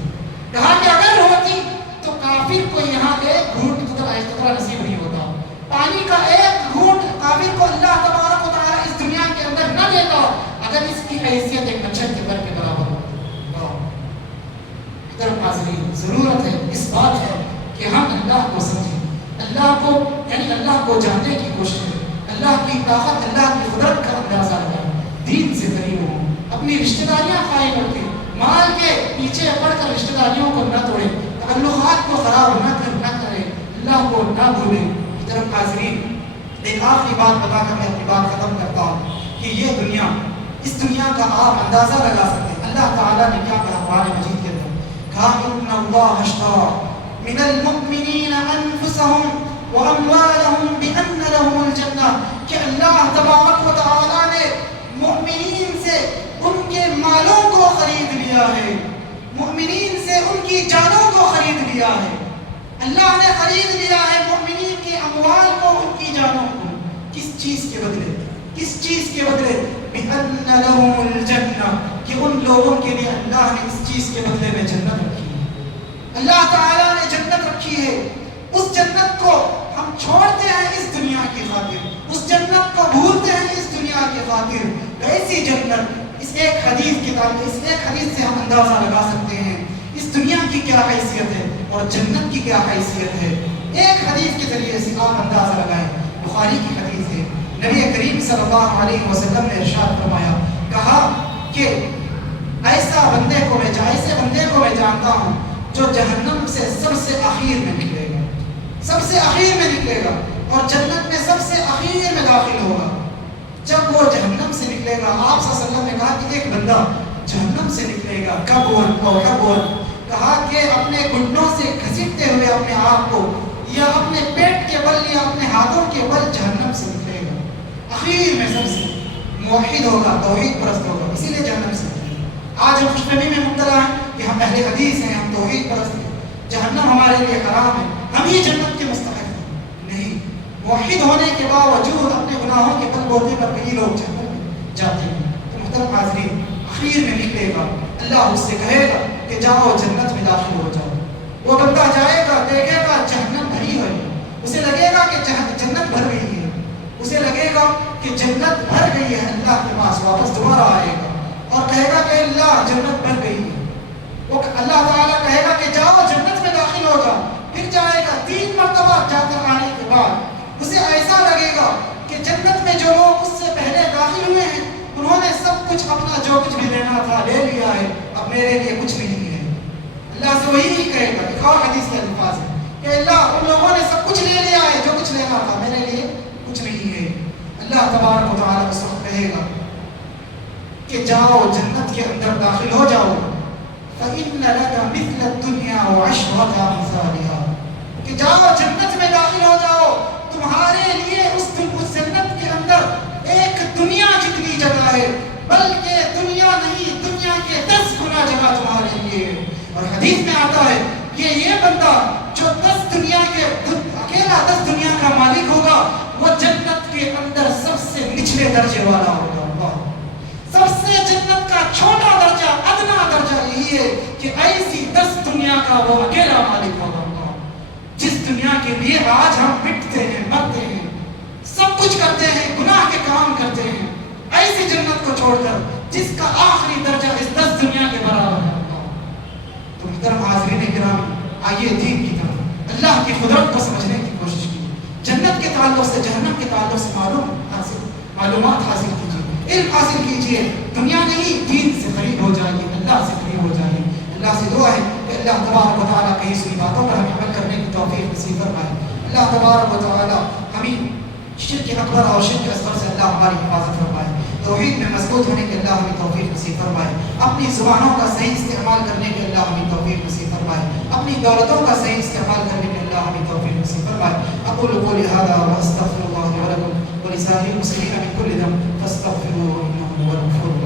کہا کہ اگر ہوتی تو کافر کو یہاں ایک گھونٹ قطرہ نصیب نہیں ہوتا، پانی کا ایک گھونٹ کافر کو اللہ تبارک و تعالیٰ اس دنیا کے اندر نہ دیتا اگر اس کی حیثیت ایک مچھر کے پر کے برابر ہوتی. حاضرین، ضرورت ہے اس بات ہے کہ ہم اللہ کو سمجھیں، اللہ کو جاننے کی کوشش کریں، اللہ کی طاقت، اللہ کی قدرت کا اندازہ لگائیں، دین سے قریب ہوں، اپنی رشتہ داریاں قائم رکھیں، مال کے پیچھے پڑ کر رشتہ داریوں کو نہ توڑیں، تعلقات کو خراب نہ کریں، اللہ کو نہ بھولیں. محترم حاضرین، ایک آخری بات بتا کر میں اپنی بات ختم کرتا ہوں. کہ یہ دنیا، اس دنیا کا آپ اندازہ لگا سکتے ہیں اللہ تعالیٰ نے کیا کہا قرآن مجید کے اندر، کہا ان اللہ اشترى من المؤمنین انفسهم واموالهم بان لهم الجنہ، کہ اللہ تبارک و تعالیٰ نے مؤمنین سے ان کے مالوں کو خرید لیا ہے، مؤمنین سے ان کی جانوں کو خرید لیا ہے۔ اللہ نے خرید لیا ہے مؤمنین کے اموال کو، ان کی جانوں کو، کس چیز کے بدلے؟ کس چیز کے بدلے؟ بِأَنَّ لَهُمُ الْجَنَّةِ، کہ ان لوگوں کے لیے اللہ نے اس چیز کے بدلے میں جنت رکھی ہے۔ اللہ تعالیٰ نے جنت رکھی ہے، اس جنت کو ہم چھوڑتے ہیں اس دنیا کی خاطر، اس جنت کو بھولتے ہیں اس دنیا کی خاطر۔ ایسی جنت، اس ایک حدیث سے ہم اندازہ لگا سکتے ہیں اس دنیا کی کیا حیثیت ہے اور جنت کی کیا حیثیت ہے۔ ایک حدیث کے ذریعے سے آپ اندازہ لگائیں، بخاری کی حدیث ہے، نبی کریم صلی اللہ علیہ وسلم نے ارشاد فرمایا، کہا کہ ایسے بندے کو میں جانتا ہوں جو جہنم سے سب سے اخیر میں نکلے گا، سب سے اخیر میں نکلے گا اور جنت میں سب سے اخیر میں داخل ہوگا۔ جب وہ جہنم سے نکلے گا، آپ صلی اللہ علیہ وسلم نے کہا کہ ایک بندہ جہنم سے نکلے گا، کب اور کہا کہ اپنے گھٹنوں سے گھسیٹتے ہوئے اپنے آپ کو، یا اپنے پیٹ کے بل یا اپنے ہاتھوں کے بل جہنم سے نکلے گا، اخیر میں سب سے موحد ہوگا، توحید پرست ہوگا، اسی لیے جہنم سے نکلے گا۔ آج ہم خوشفہمی میں مبتلا ہیں کہ ہم اہل حدیث ہیں، ہم توحید پرست ہیں، جہنم ہمارے لیے حرام ہے، ہم ہی جنت کے مستحق ہیں۔ نہیں، موحد ہونے کے باوجود اپنے گناہوں کے بل بوتے پر کئی لوگ جہنم میں جاتے ہیں۔ تو محترم حاضرین، اخیر میں نکلے گا، اللہ اس سے کہے گا کہ جاؤ جنت میں داخل ہو جاؤ۔ وہ بندہ جائے گا، دیکھے گا جہنم بھری ہوئی ہے، اسے لگے گا کہ جنت بھر گئی ہے، اسے لگے گا کہ جنت بھر گئی ہے، اللہ کے پاس واپس دوبارہ آئے گا اور کہے گا کہ اللہ جنت بھر گئی ہے۔ وہ اللہ تعالیٰ کہے گا کہ جاؤ جنت میں داخل ہو جاؤ، پھر جائے گا، 3 مرتبہ جا کر آنے کے بعد اسے ایسا لگے گا کہ جنت میں جو لوگ اس سے پہلے داخل ہوئے ہیں انہوں نے سب کچھ اپنا جو کچھ بھی لینا تھا لے لیا ہے، اب میرے لیے کچھ نہیں ہے۔ اللہ سے وہی کہے گا، ایک اور حدیث کے الفاظ ہے کہ اللہ ان لوگوں نے سب کچھ لے لیا ہے، جو کچھ لینا تھا، میرے لیے کچھ نہیں ہے۔ اللہ تبارک و تعالیٰ اس وقت کہے گا کہ جاؤ جنت کے اندر داخل ہو جاؤ، فَإِنَّ لَكَ مِثْلَ الدُّنْيَا وَعَشْرَةَ أَمْثَالِهَا، کہ جاؤ جنت میں داخل ہو جاؤ، تمہارے لیے اس جنت کے اندر ایک دنیا جتنی جگہ ہے، بلکہ دنیا نہیں، دنیا کے 10 گنا جگہ تمہارے لیے ہے۔ اور حدیث میں آتا ہے کہ یہ بندہ جو 10 دنیا کے اکیلا 10 دنیا کا مالک ہوگا، وہ جنت کے اندر سب سے نچلے درجے والا ہوگا۔ سب سے جنت کا چھوٹا درجہ، ادنا درجہ یہی ہے کہ ایسی 10 دنیا کا وہ اکیلا مالک ہوگا، جس دنیا کے لیے آج ہم مٹتے ہیں، مرتے ہیں، سب کچھ کرتے ہیں، گناہ کے کام کرتے ہیں، ایسی جنت کو چھوڑ کر جس کا آخری درجہ اس 10 دنیا کے برابر ہے۔ تو محترم حاضرین کرام، آئیے دین کی طرف، اللہ کی قدرت کو سمجھنے کی کوشش کیجیے، جنت کے تعلق سے، جہنم کے تعلق سے معلومات حاصل کیجیے، علم حاصل کیجیے، دنیا نہیں دین سے قریب ہو جائیے، اللہ سے قریب ہو جائیے۔ اللہ سے دعا ہے کہ اللہ تبارک و تعالیٰ کہیں سنی باتوں پر ہمیں عمل کرنے کی توفیق نصیب فرمائے۔ اللہ تبارک و تعالیٰ ہمیں شرک اکبر اور شرک اصغر سے اللہ ہماری حفاظت فرمائے، توحید میں مضبوط ہونے کے اللہ ہمیں توفیق نصیب فرمائے، اپنی زبانوں کا صحیح استعمال کرنے کے اللہ ہمیں توفیق نصیب فرمائے، اپنی دولتوں کا صحیح استعمال کرنے کے اللہ ہمیں توفیق نصیب فرمائے۔ اقول قولی ھذا واستغفر اللہ لي ولکم ولسائر المسلمین من کل ذنب فاستغفروه انه هو الغفور